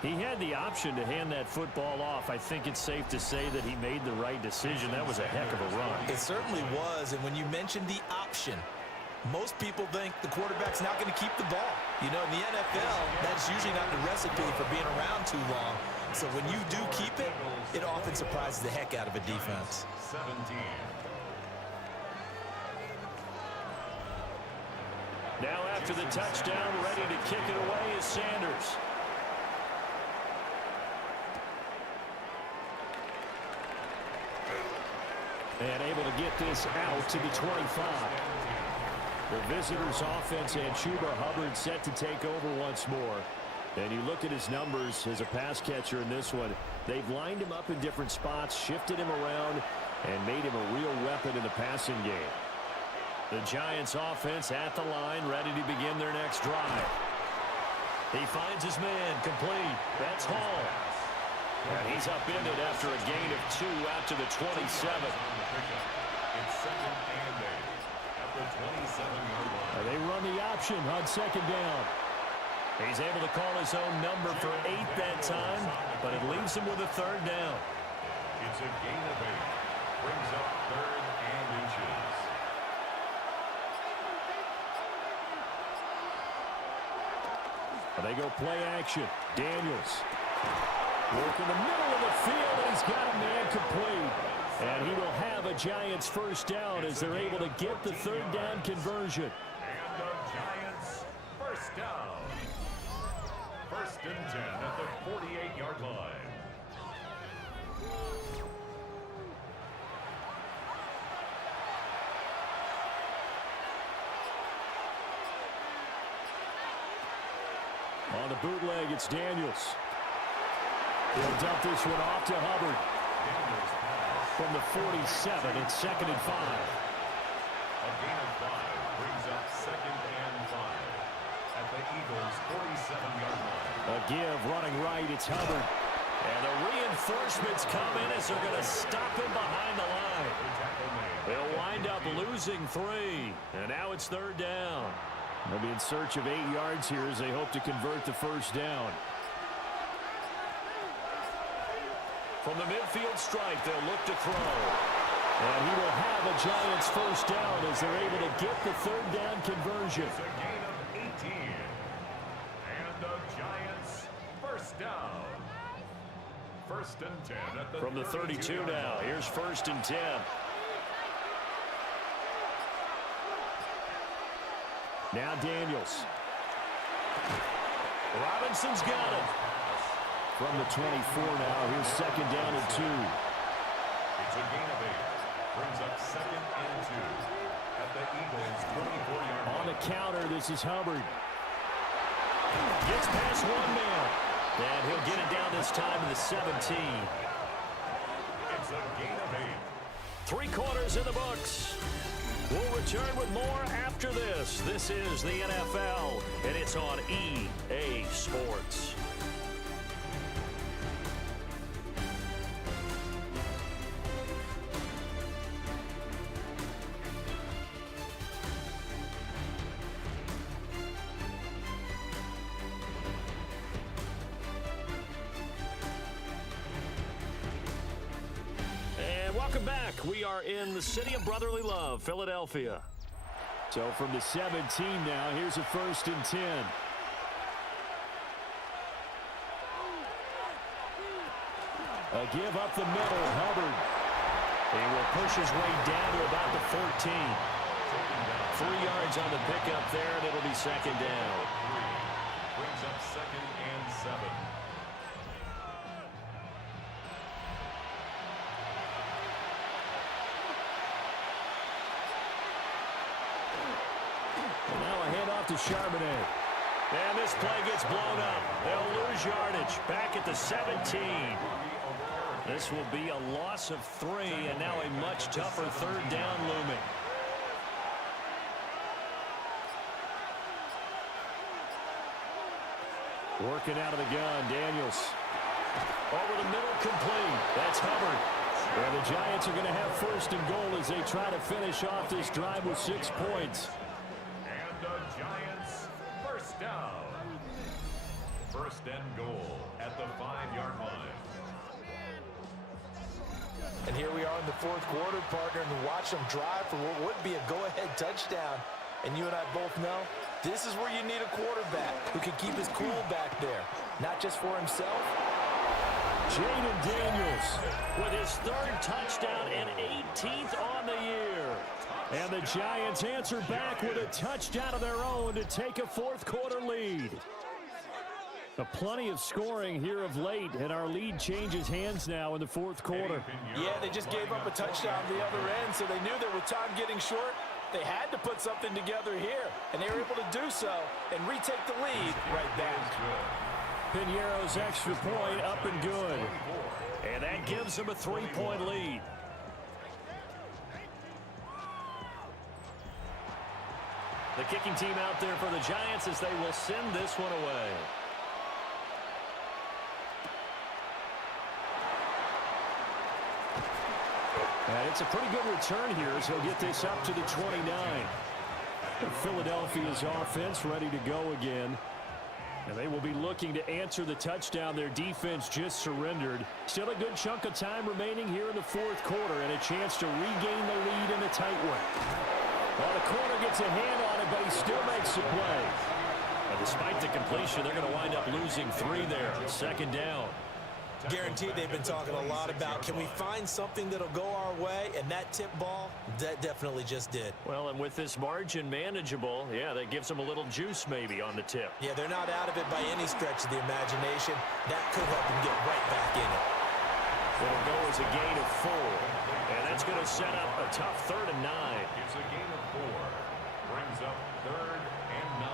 He had the option to hand that football off. I think it's safe to say that he made the right decision. That was a heck of a run. It certainly was, and when you mentioned the option, most people think the quarterback's not going to keep the ball. You know, in the NFL, that's usually not the recipe for being around too long. So when you do keep it, it often surprises the heck out of a defense. 17. Now after the touchdown, ready to kick it away is Sanders. And able to get this out to the 25. The visitors' offense and Chuba Hubbard set to take over once more. And you look at his numbers as a pass catcher in this one. They've lined him up in different spots, shifted him around, and made him a real weapon in the passing game. The Giants offense at the line, ready to begin their next drive. He finds his man, complete. That's Hall. And he's upended after a gain of 2 out to the 27. It's second and 8 at the 27-yard line. They run the option on second down. He's able to call his own number for 8 that time, but it leaves him with a third down. It's a gain of 8. Brings up third and inches. They go play action. Daniels. Work in the middle of the field, and he's got a man complete. And he will have a Giants first down as they're able to get the third down conversion. And the Giants first down. First and 10 at the 48-yard line. On the bootleg, it's Daniels. He'll dump this one off to Hubbard. From the 47, it's second and 5. A gain of 5 brings up second and 5 at the Eagles' 47-yard line. A give running right, it's Hubbard. And the reinforcements come in as they're going to stop him behind the line. They'll wind up losing 3. And now it's third down. They'll be in search of 8 yards here as they hope to convert the first down. From the midfield stripe, they'll look to throw. And he will have a Giants first down as they're able to get the third down conversion. It's a gain of 18. And the Giants first down. First and 10 at the From the 32 now, here's first and 10. Now Daniels. Robinson's got it. From the 24 now, here's second down and 2. It's a gain of 8. Brings up second and 2 at the Eagles' 24-yard line. On the counter, this is Hubbard. Gets past one man. And he'll get it down this time to the 17. It's a gain of 8. 3 quarters in the books. We'll return with more after this. This is the NFL, and it's on EA Sports. Welcome back. We are in the city of brotherly love, Philadelphia. So from the 17 now, here's a first and 10. A give up the middle, Hubbard. He will push his way down to about the 14. 3 yards on the pickup there, and it'll be second down. Brings up second and 7. To Charbonnet. And this play gets blown up. They'll lose yardage back at the 17. This will be a loss of 3, and now a much tougher third down looming. Working out of the gun, Daniels. Over the middle, complete. That's Hubbard. And the Giants are going to have first and goal as they try to finish off this drive with 6 points. Down. First and goal at the 5-yard line. And here we are in the fourth quarter, partner, and watch them drive for what would be a go-ahead touchdown. And you and I both know this is where you need a quarterback who can keep his cool back there, not just for himself. Jaden Daniels with his 3rd touchdown and 18th on the year. And the Giants answer back with a touchdown of their own to take a fourth quarter lead. Plenty of scoring here of late, and our lead changes hands now in the fourth quarter. Yeah, they just gave up a touchdown the other end, so they knew that with time getting short, they had to put something together here, and they were able to do so and retake the lead right back. Piñeiro's extra point up and good. And that gives them a 3-point lead. The kicking team out there for the Giants as they will send this one away. And it's a pretty good return here as he'll get this up to the 29. Philadelphia's offense ready to go again. And they will be looking to answer the touchdown their defense just surrendered. Still a good chunk of time remaining here in the fourth quarter and a chance to regain the lead in a tight one. Well, the corner gets a hand on it, but he still makes the play. And despite the completion, they're going to wind up losing 3 there. Second down. Guaranteed they've been talking a lot about, can we find something that'll go our way? And that tip ball, that definitely just did. Well, and with this margin manageable, yeah, that gives them a little juice maybe on the tip. Yeah, they're not out of it by any stretch of the imagination. That could help them get right back in it. It'll go as a gain of 4. And that's going to set up a tough 3rd and 9. It's a gain of 4. Brings up 3rd and 9.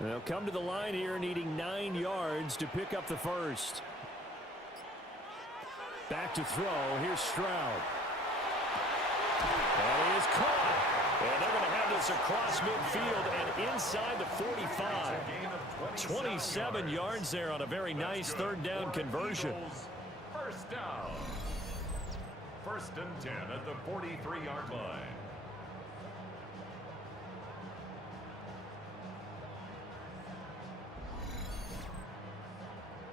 They'll come to the line here needing 9 yards to pick up the first. Back to throw. Here's Stroud. And he is caught. And they're going to have this across midfield and inside the 45. 27 yards there on a very nice 3rd down conversion. First down. 1st and 10 at the 43-yard line.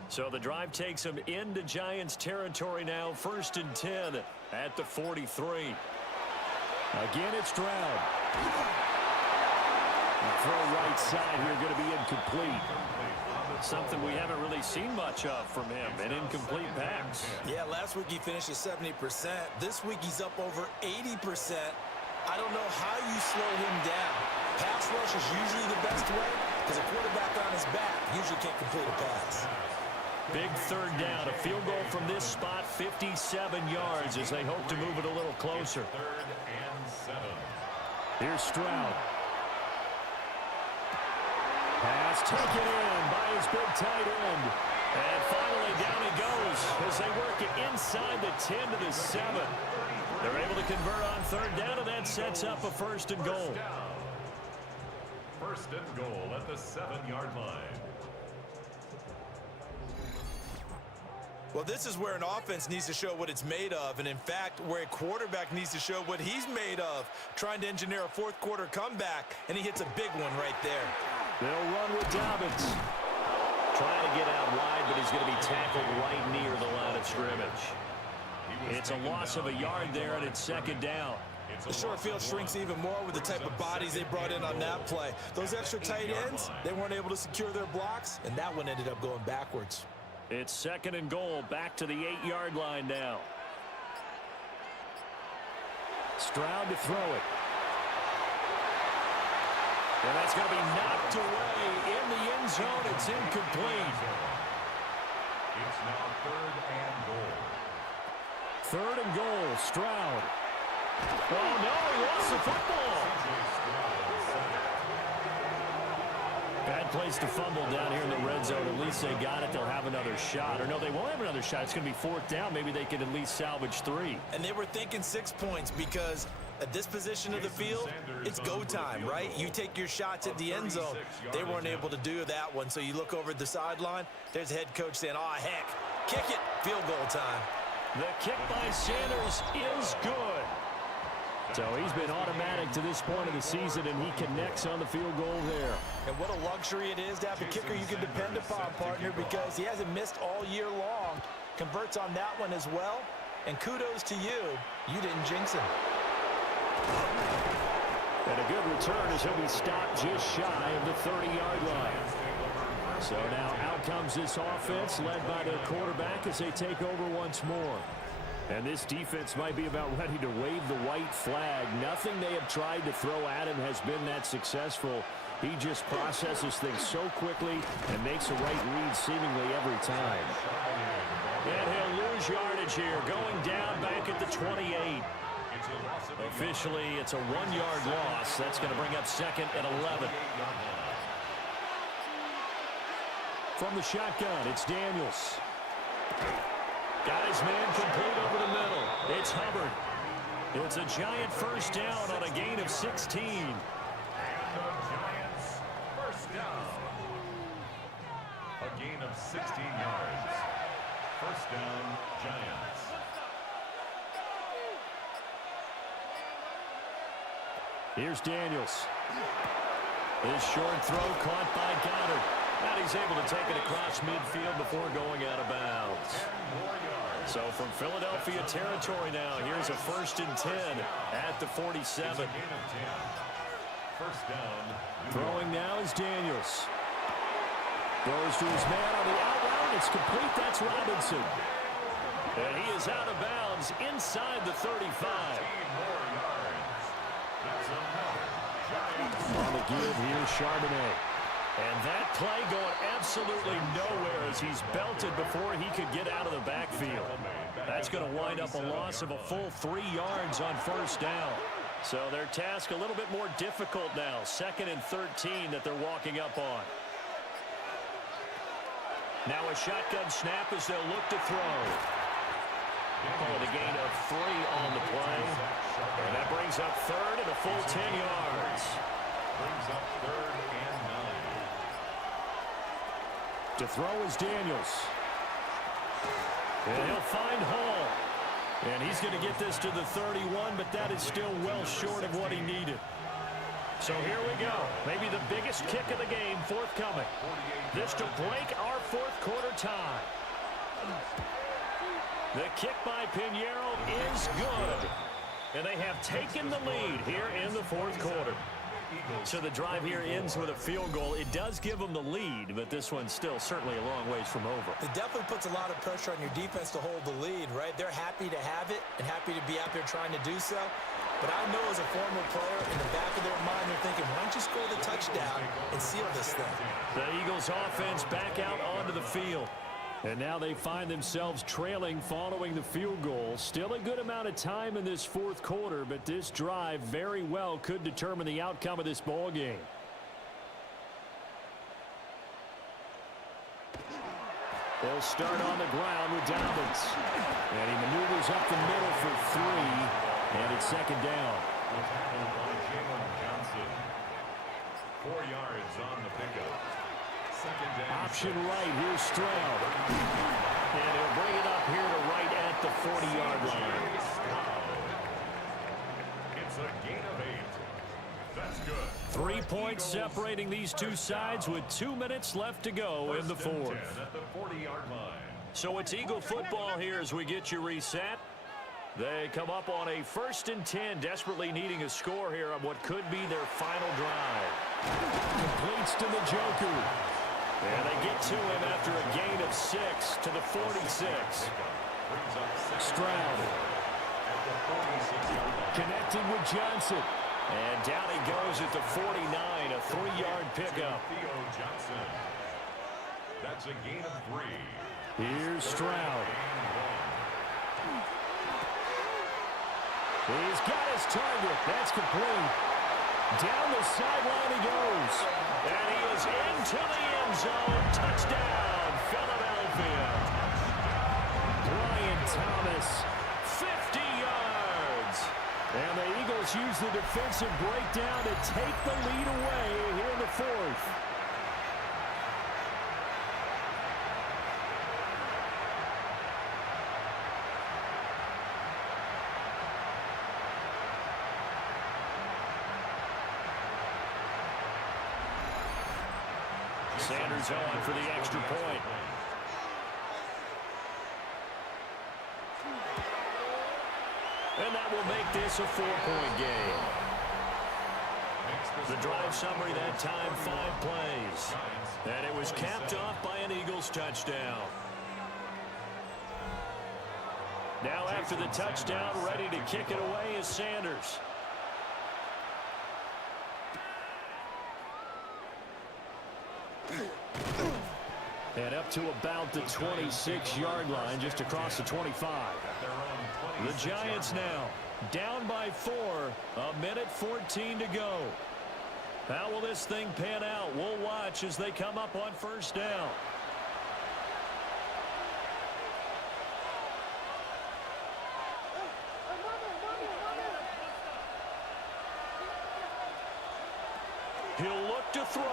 So the drive takes them into Giants territory now. 1st and 10 at the 43. Again, it's Stroud. The throw right side here going to be incomplete. Something we haven't really seen much of from him, an incomplete pass. Yeah, last week he finished at 70%. This week he's up over 80%. I don't know how you slow him down. Pass rush is usually the best way because a quarterback on his back usually can't complete a pass. Big 3rd down, a field goal from this spot, 57 yards as they hope to move it a little closer. 3rd and 7. Here's Stroud. Pass taken in by his big tight end. And finally down he goes as they work it inside the 10 to the 7. They're able to convert on 3rd down, and that sets up a 1st and goal. 1st and goal at the 7-yard line. Well, this is where an offense needs to show what it's made of, and in fact, where a quarterback needs to show what he's made of, trying to engineer a 4th quarter comeback, and he hits a big one right there. They'll run with Dobbins. Trying to get out wide, but he's going to be tackled right near the line of scrimmage. It's a loss of a yard there, and it's 2nd down. The short field shrinks even more with the type of bodies they brought in on that play. Those extra tight ends, they weren't able to secure their blocks, and that one ended up going backwards. It's 2nd and goal, back to the 8-yard line now. Stroud to throw it. And that's going to be knocked away in the end zone. It's incomplete. It's now 3rd and goal. 3rd and goal, Stroud. Oh, no, he lost the football. Bad place to fumble down here in the red zone. At least they got it. They'll have another shot. Or no, they won't have another shot. It's going to be 4th down. Maybe they can at least salvage 3. And they were thinking 6 points because at this position of the field, it's go time, right? You take your shots at the end zone. They weren't able to do that one. So you look over at the sideline. There's the head coach saying, oh, heck, kick it. Field goal time. The kick by Sanders is good. So he's been automatic to this point of the season, and he connects on the field goal there. And what a luxury it is to have a kicker you can depend upon, partner, because he hasn't missed all year long. Converts on that one as well. And kudos to you. You didn't jinx him. And a good return as he'll be stopped just shy of the 30-yard line. So now out comes this offense led by their quarterback as they take over once more. And this defense might be about ready to wave the white flag. Nothing they have tried to throw at him has been that successful. He just processes things so quickly and makes the right read seemingly every time. And he'll lose yardage here, going down back at the 28. Officially, it's a 1-yard loss. That's going to bring up second and 11. From the shotgun, it's Daniels. Got his man complete over the middle. It's Hubbard. It's a giant first down on a gain of 16. And the Giants first down. A gain of 16 yards. First down, Giants. Here's Daniels. His short throw caught by Goddard. And he's able to take it across midfield before going out of bounds. So from Philadelphia territory now, here's a 1st and 10 at the 47. First down. Throwing now is Daniels. Goes to his man on the out route. It's complete. That's Robinson. And he is out of bounds inside the 35. On the give, here's Charbonnet. And that play going absolutely nowhere as he's belted before he could get out of the backfield. That's going to wind up a loss of a full 3 yards on first down. So their task a little bit more difficult now. 2nd and 13 that they're walking up on. Now a shotgun snap as they'll look to throw. The gain of 3 on the play. And that brings up 3rd and a full 10 yards. Brings up 3rd and 9. To throw is Daniels. And he'll find Hall. And he's going to get this to the 31, but that is still well short of what he needed. So here we go. Maybe the biggest kick of the game forthcoming. This to break our 4th quarter tie. The kick by Pinheiro is good. And they have taken the lead here in the 4th quarter. So the drive here ends with a field goal. It does give them the lead, but this one's still certainly a long ways from over. It definitely puts a lot of pressure on your defense to hold the lead, right? They're happy to have it and happy to be out there trying to do so. But I know as a former player, in the back of their mind, they're thinking, why don't you score the touchdown and seal this thing? The Eagles offense back out onto the field. And now they find themselves trailing following the field goal. Still a good amount of time in this 4th quarter, but this drive very well could determine the outcome of this ball game. They'll start on the ground with Dobbins. And he maneuvers up the middle for 3, and it's 2nd down. 4 yards on the pickup. Option right, here's Stroud. And he'll bring it up here to right at the 40-yard line. It's a gain of 8. That's good. 3 points separating these two sides with 2 minutes left to go in the 4th. At the 40-yard line. So it's Eagle football here as we get you reset. They come up on a 1st and 10, desperately needing a score here on what could be their final drive. Completes to the Joker. And they get to him after a gain of 6 to the 46. Stroud. Connecting with Johnson. And down he goes at the 49, a 3-yard pickup. Theo Johnson. That's a gain of 3. Here's Stroud. He's got his target. That's complete. Down the sideline he goes. And he is into the end zone. Touchdown, Philadelphia. Brian Thomas, 50 yards. And the Eagles use the defensive breakdown to take the lead away here in the 4th. Sanders on for the extra point. And that will make this a 4-point game. The drive summary that time, 5 plays. And it was capped off by an Eagles touchdown. Now after the touchdown, ready to kick it away is Sanders. And up to about the 26-yard line, just across the 25. The Giants now down by 4, 1:14 to go. How will this thing pan out? We'll watch as they come up on first down. He'll look to throw.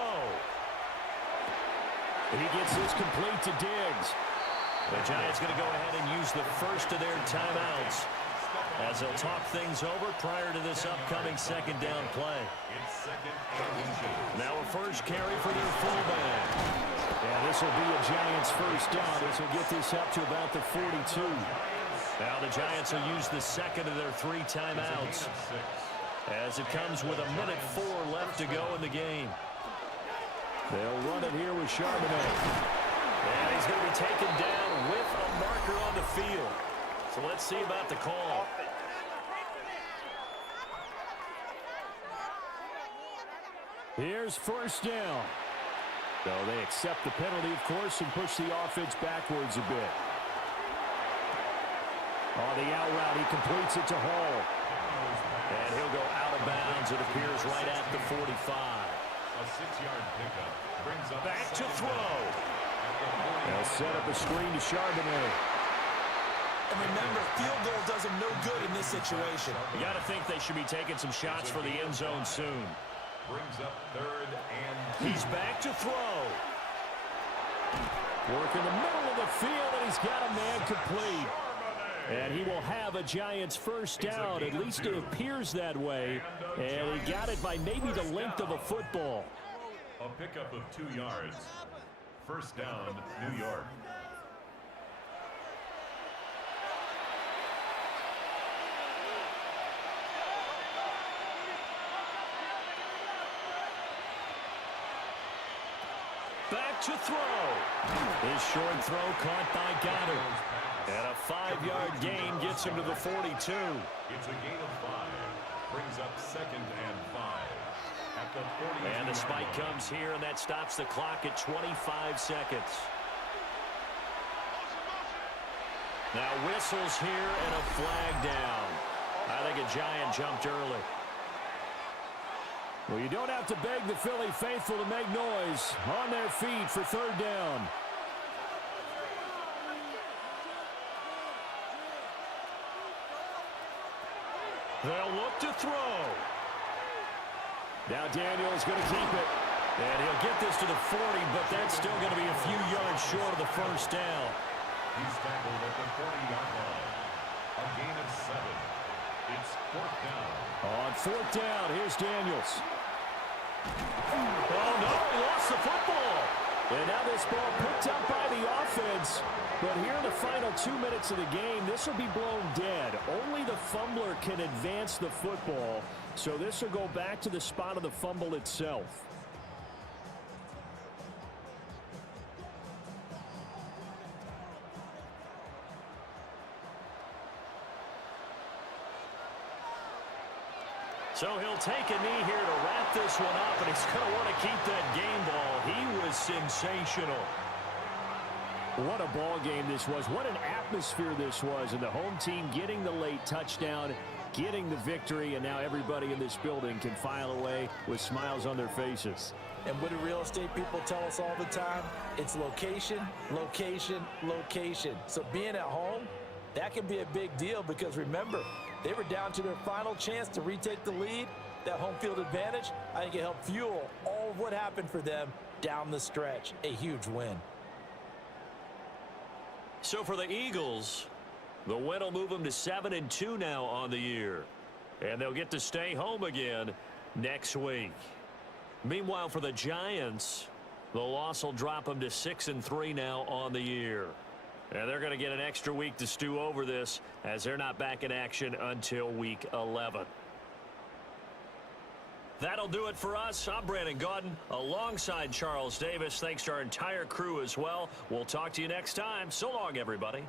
He gets this complete to Diggs. The Giants going to go ahead and use the first of their timeouts as they'll talk things over prior to this upcoming second down play. Now a first carry for their fullback. And this will be a Giants first down. This will get this up to about the 42. Now the Giants will use the second of their 3 timeouts as it comes with 1:04 left to go in the game. They'll run it here with Charbonnet. And he's going to be taken down with a marker on the field. So let's see about the call. Here's first down. So they accept the penalty, of course, and push the offense backwards a bit. On the out route, he completes it to Hall. And he'll go out of bounds, it appears, right at the 45. A 6-yard pickup brings up back to throw. They'll set up a screen to Charbonnet. And remember, field goal does them no good in this situation. You got to think they should be taking some shots for the end zone soon. Brings up 3rd and he's back to throw. Work in the middle of the field, and he's got a man complete. And he will have a Giants first down. At least it appears that way. And he got it by maybe the length of a football. a pickup of 2 yards. First down, New York. Back to throw. His short throw caught by Goddard. And a 5-yard gain gets him to the 42. It's a gain of 5. Brings up 2nd and 5. At the 40. And the spike comes here, and that stops the clock at 25 seconds. Now whistles here and a flag down. I think a Giant jumped early. Well, you don't have to beg the Philly faithful to make noise. On their feet for 3rd down. They'll look to throw. Now Daniel's going to keep it. And he'll get this to the 40, but that's still going to be a few yards short of the first down. He's tackled at the 40-yard line. A gain of 7. It's 4th down. On 4th down, here's Daniels. Oh, no, he lost the football. And now this ball picked up by the offense. But here in the final 2 minutes of the game, this will be blown dead. Only the fumbler can advance the football. So this will go back to the spot of the fumble itself. So he'll take a knee here to wrap this one up, and he's going to want to keep that game ball. He was sensational. What a ball game this was. What an atmosphere this was. And the home team getting the late touchdown, getting the victory, and now everybody in this building can file away with smiles on their faces. And what do real estate people tell us all the time? It's location, location, location. So being at home, that can be a big deal because remember, they were down to their final chance to retake the lead. That home field advantage, I think it helped fuel all of what happened for them down the stretch. A huge win. So for the Eagles, the win will move them to 7-2 now on the year. And they'll get to stay home again next week. Meanwhile, for the Giants, the loss will drop them to 6-3 now on the year. And they're going to get an extra week to stew over this as they're not back in action until week 11. That'll do it for us. I'm Brandon Gaudin alongside Charles Davis. Thanks to our entire crew as well. We'll talk to you next time. So long, everybody.